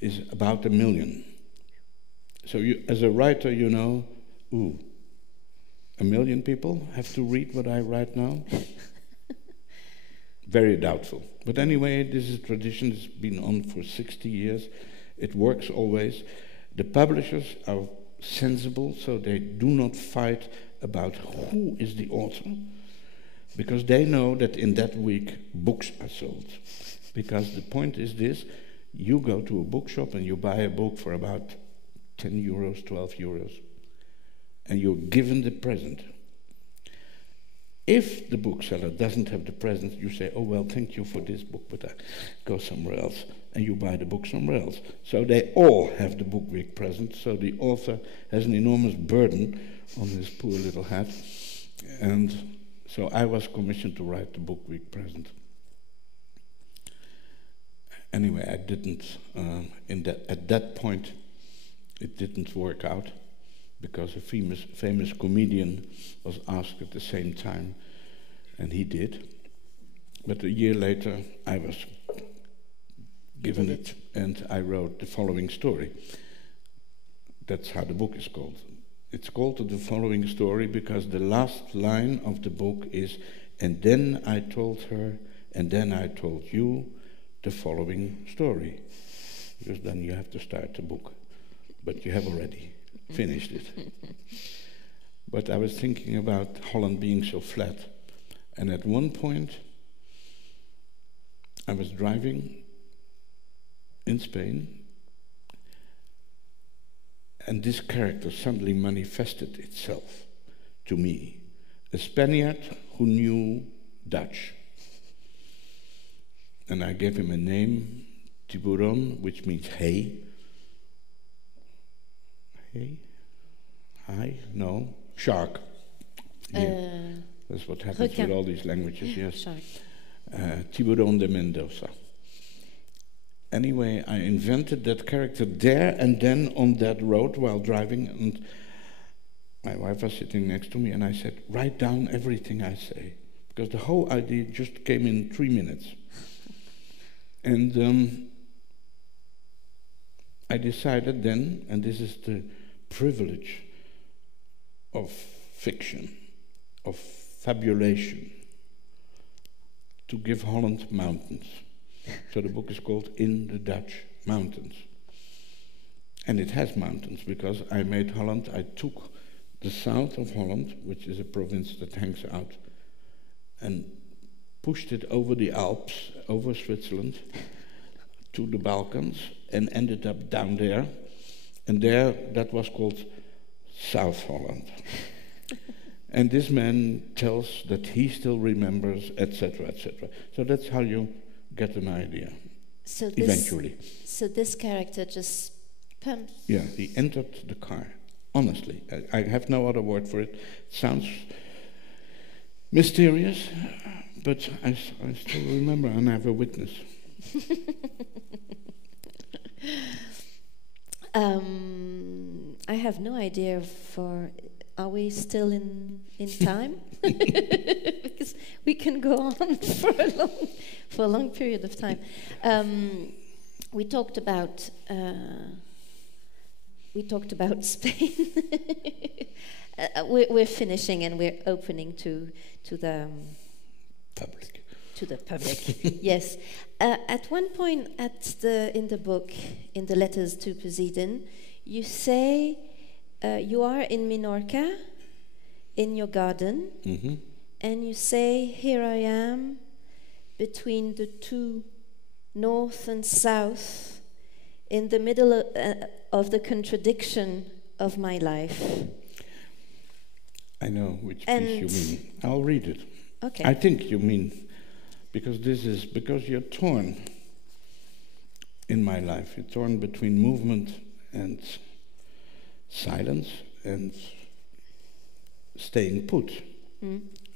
is about 1 million. So you, as a writer, you know, 1 million people have to read what I write now? Very doubtful. But anyway, this is a tradition that's been on for 60 years. It works always. The publishers are sensible, so they do not fight about who is the author, because they know that in that week books are sold. Because the point is this: you go to a bookshop and you buy a book for about 10 euros, 12 euros, and you're given the present. If the bookseller doesn't have the present, you say, oh well, thank you for this book, but I go somewhere else, and you buy the book somewhere else. So they all have the book week present, so the author has an enormous burden on his poor little head. And so I was commissioned to write the book week present. Anyway, I didn't, at that point, it didn't work out, because a famous comedian was asked at the same time, and he did. But a year later, I was given it, and I wrote the following story. That's how the book is called. It's called The Following Story because the last line of the book is, and then I told her, and then I told you the following story. Because then you have to start the book. But you have already finished it. But I was thinking about Holland being so flat. And at one point, I was driving in Spain, and this character suddenly manifested itself to me. A Spaniard who knew Dutch. And I gave him a name, Tiburon, which means hay. Hey? Hi? No? Shark. Yeah. That's what happens requin. with all these languages, yes. Shark. Tiburon de Mendoza. Anyway, I invented that character there and then on that road while driving, and my wife was sitting next to me, and I said, write down everything I say, because the whole idea just came in 3 minutes. And I decided then, and this is the privilege of fiction, of fabulation, to give Holland mountains. So the book is called In the Dutch Mountains. And it has mountains because I made Holland, I took the south of Holland, which is a province that hangs out, and pushed it over the Alps, over Switzerland, to the Balkans, and ended up down there. And there, that was called South Holland. And this man tells that he still remembers, etc., etc. So that's how you get an idea, So eventually. So this character just comes. Yeah, he entered the car. Honestly, I have no other word for it. It sounds mysterious, but I still remember, and I have a witness. I have no idea for. Are we still in time? Because we can go on for a long period of time. We talked about Spain. We're finishing and we're opening to the Public. To the public. Yes. At one point in the book, in the letters to Poséidon, you say you are in Minorca, in your garden, Mm-hmm. and you say, "Here I am, between the two, north and south, in the middle of the contradiction of my life." I know which piece you mean. I'll read it. Okay. I think you mean, because you're torn in my life. You're torn between movement and silence and staying put.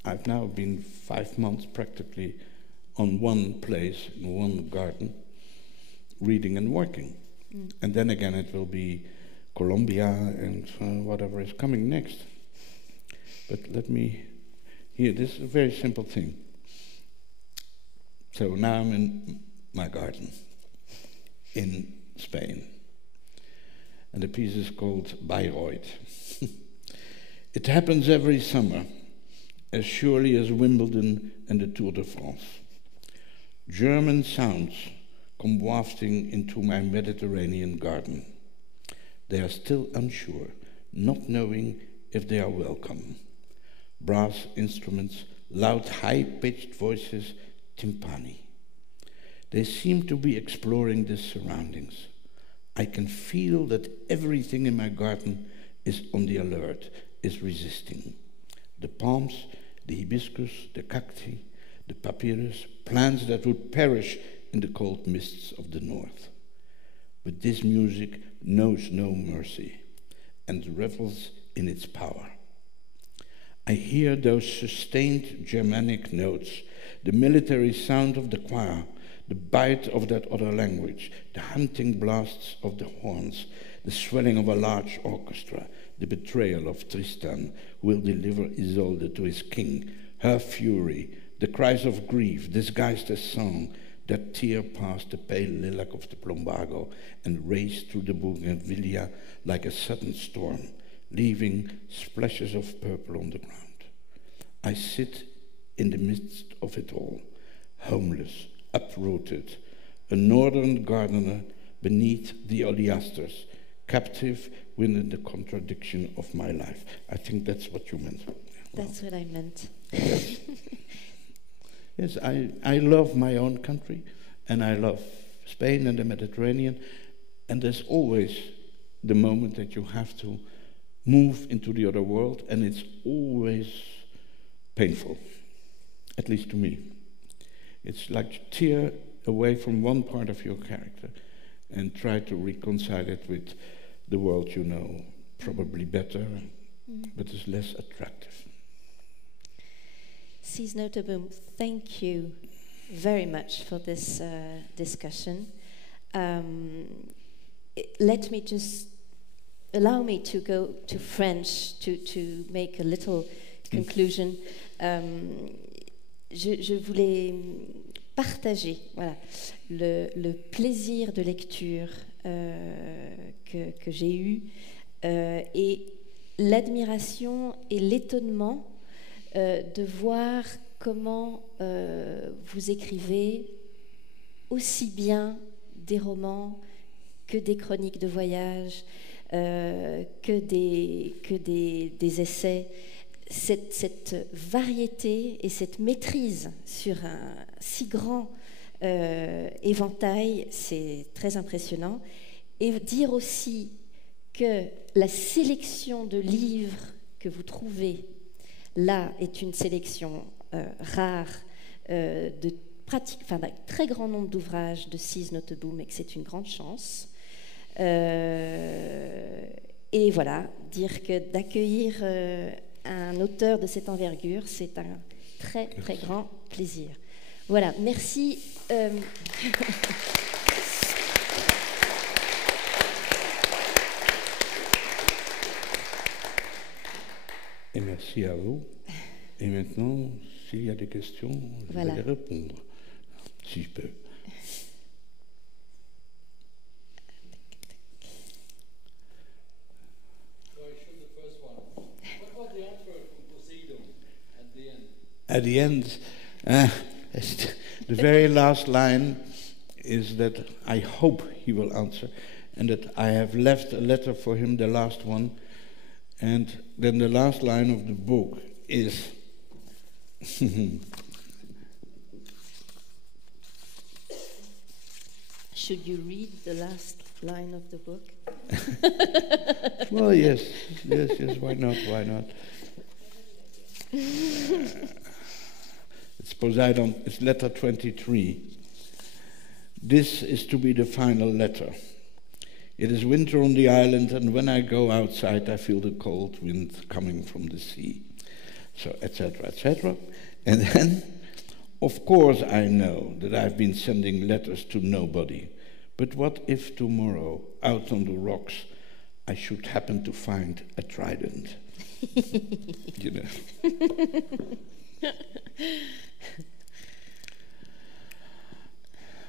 I've now been 5 months practically on one place, in one garden, reading and working. And then again it will be Colombia and whatever is coming next. But let me hear, this is a very simple thing. So now I'm in my garden in Spain. And the piece is called Bayreuth. It happens every summer, as surely as Wimbledon and the Tour de France. German sounds come wafting into my Mediterranean garden. They are still unsure, not knowing if they are welcome. Brass instruments, loud high-pitched voices, timpani. They seem to be exploring the surroundings. I can feel that everything in my garden is on the alert, is resisting. The palms, the hibiscus, the cacti, the papyrus, plants that would perish in the cold mists of the north. But this music knows no mercy and revels in its power. I hear those sustained Germanic notes, the military sound of the choir, the bite of that other language, the hunting blasts of the horns, the swelling of a large orchestra, the betrayal of Tristan, who will deliver Isolde to his king, her fury, the cries of grief disguised as song, that tear past the pale lilac of the plumbago and raced through the bougainvillea like a sudden storm, leaving splashes of purple on the ground. I sit in the midst of it all, homeless, uprooted, a northern gardener beneath the oleasters, captive within the contradiction of my life. I think that's what you meant. That's what I meant. Yes, I love my own country, and I love Spain and the Mediterranean, and there's always the moment that you have to move into the other world, and it's always painful, at least to me. It's like to tear away from one part of your character and try to reconcile it with the world you know, probably better, but is less attractive. Cees Nooteboom, thank you very much for this discussion. Let me just allow me to go to French to make a little conclusion. Je voulais partager le plaisir de lecture que j'ai eu et l'admiration et l'étonnement de voir comment vous écrivez aussi bien des romans que des chroniques de voyage, que des essais. Cette variété et cette maîtrise sur un si grand éventail, c'est très impressionnant. Et dire aussi que la sélection de livres que vous trouvez là est une sélection rare d'un très grand nombre d'ouvrages de Cees Nooteboom et que c'est une grande chance. Et Et voilà, dire que d'accueillir un auteur de cette envergure, c'est un très, très grand plaisir. Voilà, merci. Et merci à vous. Et maintenant, s'il y a des questions, je vais les répondre, si je peux. At the end, the very last line is that I hope he will answer, and that I have left a letter for him, the last one, and then the last line of the book is Should you read the last line of the book? Well, yes, why not? It's Poséidon, it's letter 23. This is to be the final letter. It is winter on the island, and when I go outside, I feel the cold wind coming from the sea. So, etc., etc. And then, of course, I know that I've been sending letters to nobody. But what if tomorrow, out on the rocks, I should happen to find a trident? You know.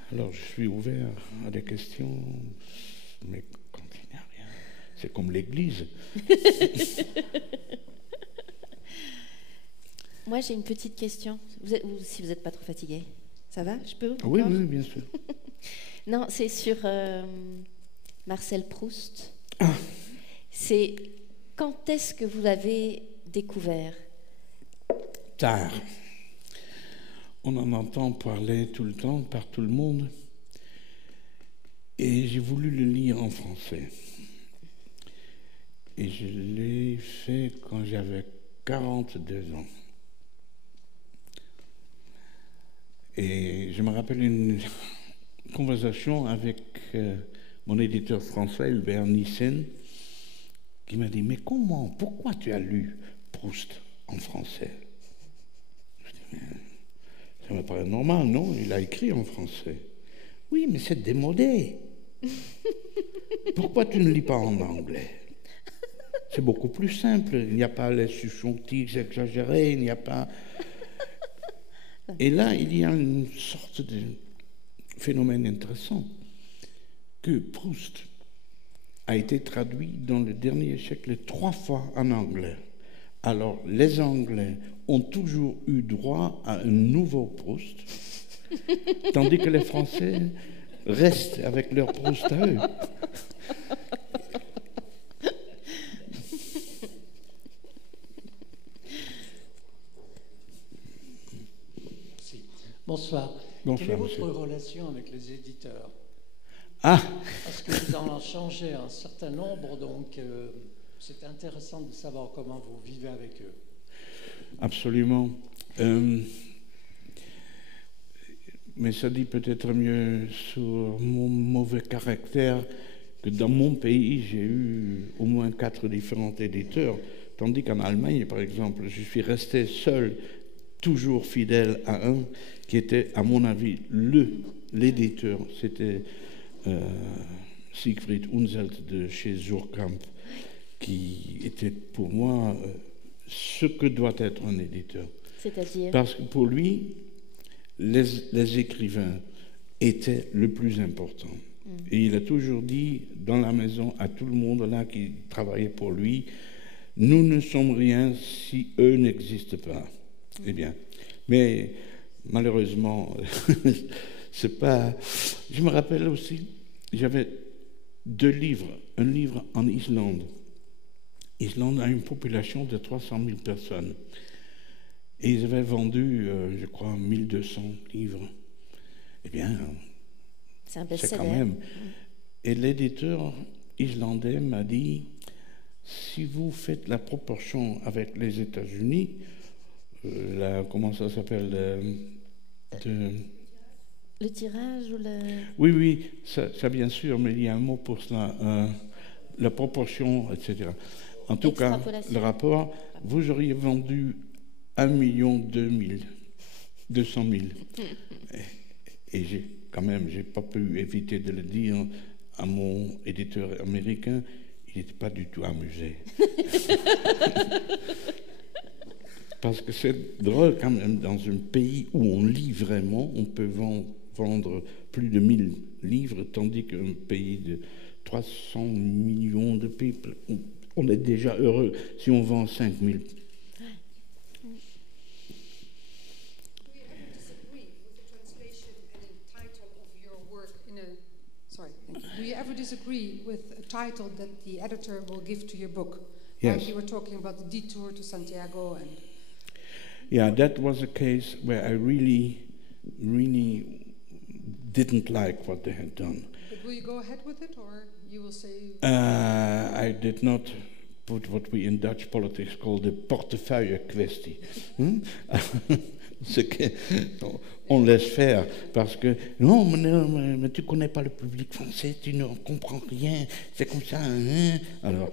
Alors, je suis ouvert à des questions, mais quand il n'y a rien, c'est comme l'église. Moi, j'ai une petite question. Ou si vous n'êtes pas trop fatigué, ça va? Je peux? Oui, oui, bien sûr. Non, c'est sur Marcel Proust. Ah. C'est quand est-ce que vous l'avez découvert? Tard. On en entend parler tout le temps, par tout le monde. Et j'ai voulu le lire en français. Et je l'ai fait quand j'avais 42 ans. Et je me rappelle une conversation avec mon éditeur français, Hubert Nissen, qui m'a dit « Mais comment, pourquoi tu as lu Proust en français ?» Je dis « Mais ça me paraît normal, non? Il a écrit en français. »« Oui, mais c'est démodé. Pourquoi tu ne lis pas en anglais? C'est beaucoup plus simple. Il n'y a pas les subjonctifs exagérés, il n'y a pas... » Et là, il y a une sorte de phénomène intéressant, que Proust a été traduit dans le dernier siècle 3 fois en anglais. Alors, les Anglais ont toujours eu droit à un nouveau Proust, tandis que les Français restent avec leur Proust à eux. Bonsoir. Bonsoir, Quelle est votre monsieur. relation avec les éditeurs? Ah! Parce que vous en changez un certain nombre, donc c'est intéressant de savoir comment vous vivez avec eux. Absolument. Mais ça dit peut-être mieux sur mon mauvais caractère que dans mon pays, j'ai eu au moins 4 différents éditeurs, tandis qu'en Allemagne, par exemple, je suis resté seul, toujours fidèle à un qui était, à mon avis, l'éditeur. C'était Siegfried Unselt de chez Surkamp, qui était pour moi ce que doit être un éditeur. C'est-à-dire? Parce que pour lui, les écrivains étaient le plus important. Et il a toujours dit dans la maison à tout le monde là qui travaillait pour lui, nous ne sommes rien si eux n'existent pas. Eh bien, mais malheureusement, c'est pas... Je me rappelle aussi, j'avais 2 livres. Un livre en Islande. Islande a une population de 300 000 personnes. Et ils avaient vendu, je crois, 1200 livres. Eh bien, c'est un c'est quand best-seller. même... Et l'éditeur islandais m'a dit, si vous faites la proportion avec les États-Unis, comment ça s'appelle Le tirage ou le... Oui, ça bien sûr, mais il y a un mot pour cela. la proportion, etc. En tout cas, le rapport, vous auriez vendu 1 200 000. Et j'ai pas pu éviter de le dire à mon éditeur américain, il n'était pas du tout amusé. Parce que c'est drôle quand même, dans un pays où on lit vraiment, on peut vendre plus de 1000 livres, tandis qu'un pays de 300 millions de people, on est déjà heureux si on vend 5000. Do you ever disagree with a title that the editor will give to your book? Yes. Like you were talking about the detour to Santiago and... Yeah, that was a case where I really didn't like what they had done. But will you go ahead with it, or you will say... I did not put what we in Dutch politics call the portefeuille-kwestie. On laisse faire, parce que non, mais tu connais pas le public français, tu ne comprends rien, c'est comme ça. Hein? Alors,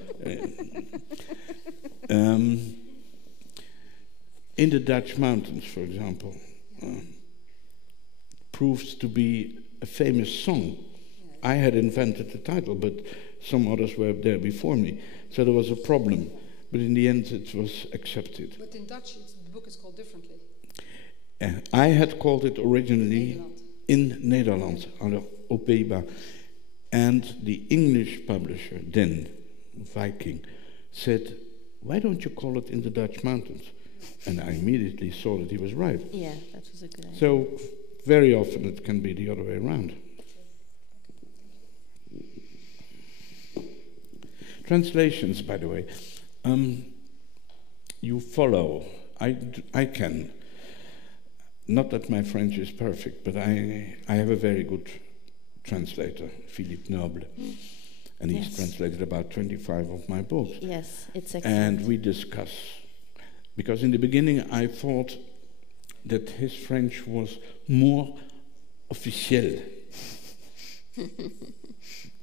in the Dutch mountains, for example, proves to be a famous song. I had invented the title, but some others were there before me, so there was a problem. But in the end, it was accepted. But in Dutch, the book is called differently. I had called it originally in Nederland, aux Pays-Bas. And the English publisher, then, Viking, said, why don't you call it In the Dutch Mountains? And I immediately saw that he was right. Yeah, that was a good idea. So, very often it can be the other way around. Translations, by the way. You follow. I can. Not that my French is perfect, but I have a very good translator, Philippe Noble. And he's translated about 25 of my books. Yes, it's excellent. And we discuss. Because in the beginning I thought that his French was more officiel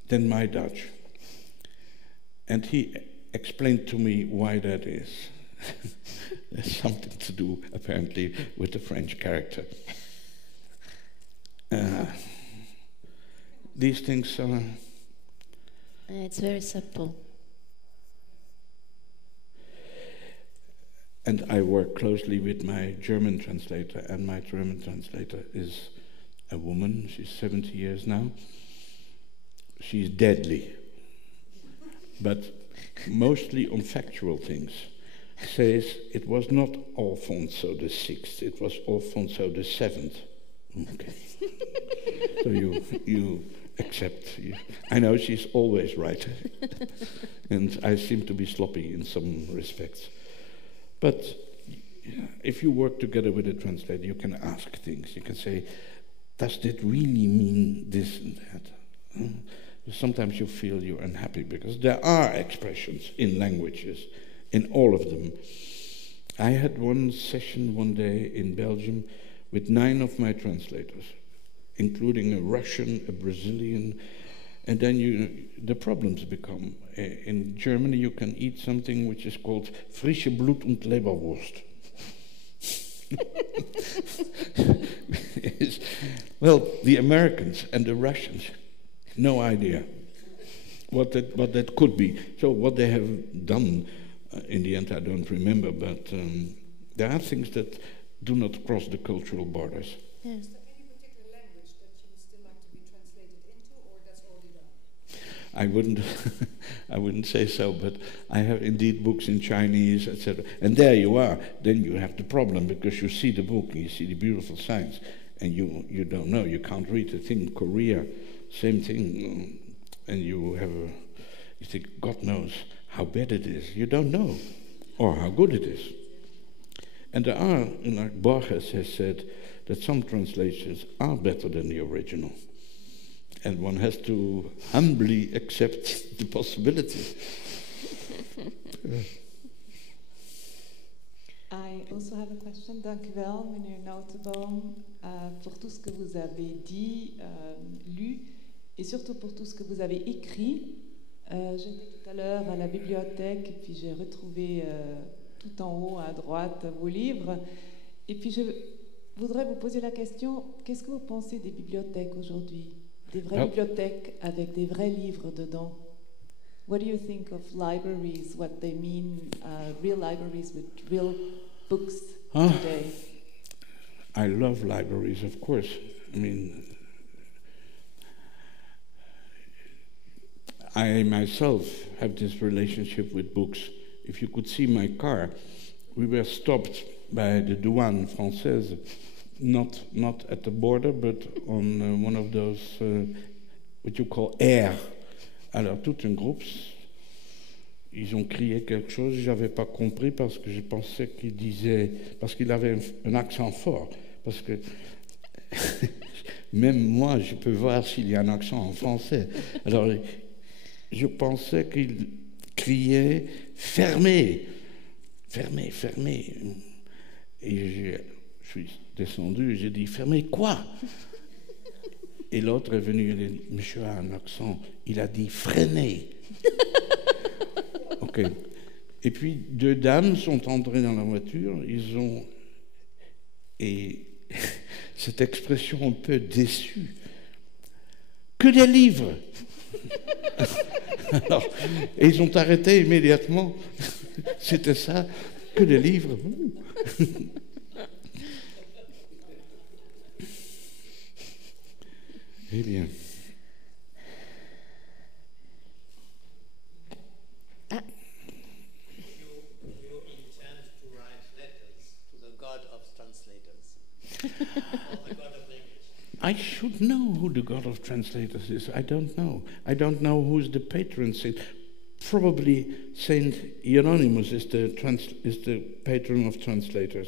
than my Dutch. And he explained to me why that is. There's something to do, apparently, with the French character. These things are... It's very simple. And I work closely with my German translator, and my German translator is a woman. She's 70 years now. She's deadly, but mostly on factual things. Says it was not Alfonso the VI, it was Alfonso the VII. Okay. So you accept. I know she's always right. And I seem to be sloppy in some respects. But if you work together with a translator, you can ask things. You can say, does that really mean this and that? Sometimes you feel you're unhappy because there are expressions in languages, in all of them. I had one session one day in Belgium with 9 of my translators, including a Russian, a Brazilian, and then the problems become. In Germany you can eat something which is called frische Blut und Leberwurst. Well, the Americans and the Russians, no idea what that could be. So what they have done, in the end I don't remember, but there are things that do not cross the cultural borders. Yeah. Is there any particular language that you would still like to be translated into, or that's already done? I wouldn't say so, but I have indeed books in Chinese, etc. And there you are. Then you have the problem because you see the book, you see the beautiful signs, and you don't know. You can't read the thing. Korea, same thing, and you think God knows how bad it is. You don't know, or how good it is. And there are, like Borges has said, that some translations are better than the original. And one has to humbly accept the possibility. I also have a question. Dank u wel, meneer Nooteboom, pour tout ce que vous avez dit, lu, et surtout pour tout ce que vous avez écrit. J'étais tout à l'heure à la bibliothèque et puis j'ai retrouvé tout en haut à droite vos livres. Et puis je voudrais vous poser la question, qu'est-ce que vous pensez des bibliothèques aujourd'hui? Des vraies bibliothèques avec des vrais livres dedans? What do you think of libraries, what they mean, real libraries with real books today? I love libraries, of course. I mean, I myself have this relationship with books. If you could see my car, we were stopped by the douane française, not at the border, but on one of those, what you call air. Alors, tout un groupe, ils ont crié quelque chose, j'avais pas compris parce que je pensais qu'il disait, parce qu'il avait un accent fort, parce que même moi, je peux voir s'il y a un accent en français. Alors, je pensais qu'il criait « Fermez ! Fermez, fermez !» Et je suis descendu et j'ai dit « Fermez quoi ?» Et l'autre est venu, il a dit « Monsieur a un accent. » Il a dit « Freinez !» Ok. Et puis, deux dames sont entrées dans la voiture, ils ont... Et cette expression un peu déçue. « Que des livres !» Alors, et ils ont arrêté immédiatement. C'était ça, que des livres. Eh bien. You intend to write letters to the god of translators, or the god of language. I should know who the god of translators is. I don't know. I don't know who's the patron saint. Probably Saint Hieronymus is the patron of translators.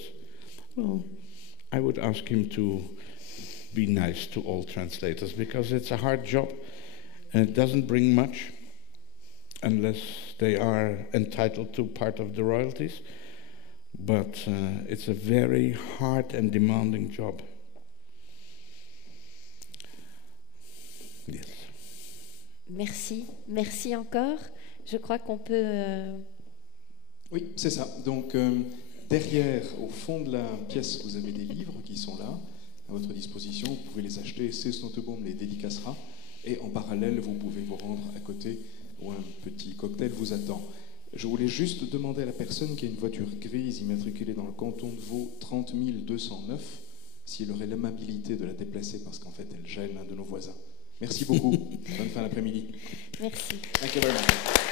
Well, I would ask him to be nice to all translators because it's a hard job and it doesn't bring much unless they are entitled to part of the royalties. But it's a very hard and demanding job. Yes. Merci, merci encore. Je crois qu'on peut... Oui, c'est ça. Donc, derrière, au fond de la pièce, vous avez des livres qui sont là, à votre disposition. Vous pouvez les acheter. Cees Nooteboom les dédicacera. Et en parallèle, vous pouvez vous rendre à côté où un petit cocktail vous attend. Je voulais juste demander à la personne qui a une voiture grise immatriculée dans le canton de Vaud 30 209 s'il aurait l'amabilité de la déplacer parce qu'en fait, elle gêne un de nos voisins. Merci beaucoup. Bonne fin d'après-midi. Merci. Thank you very much.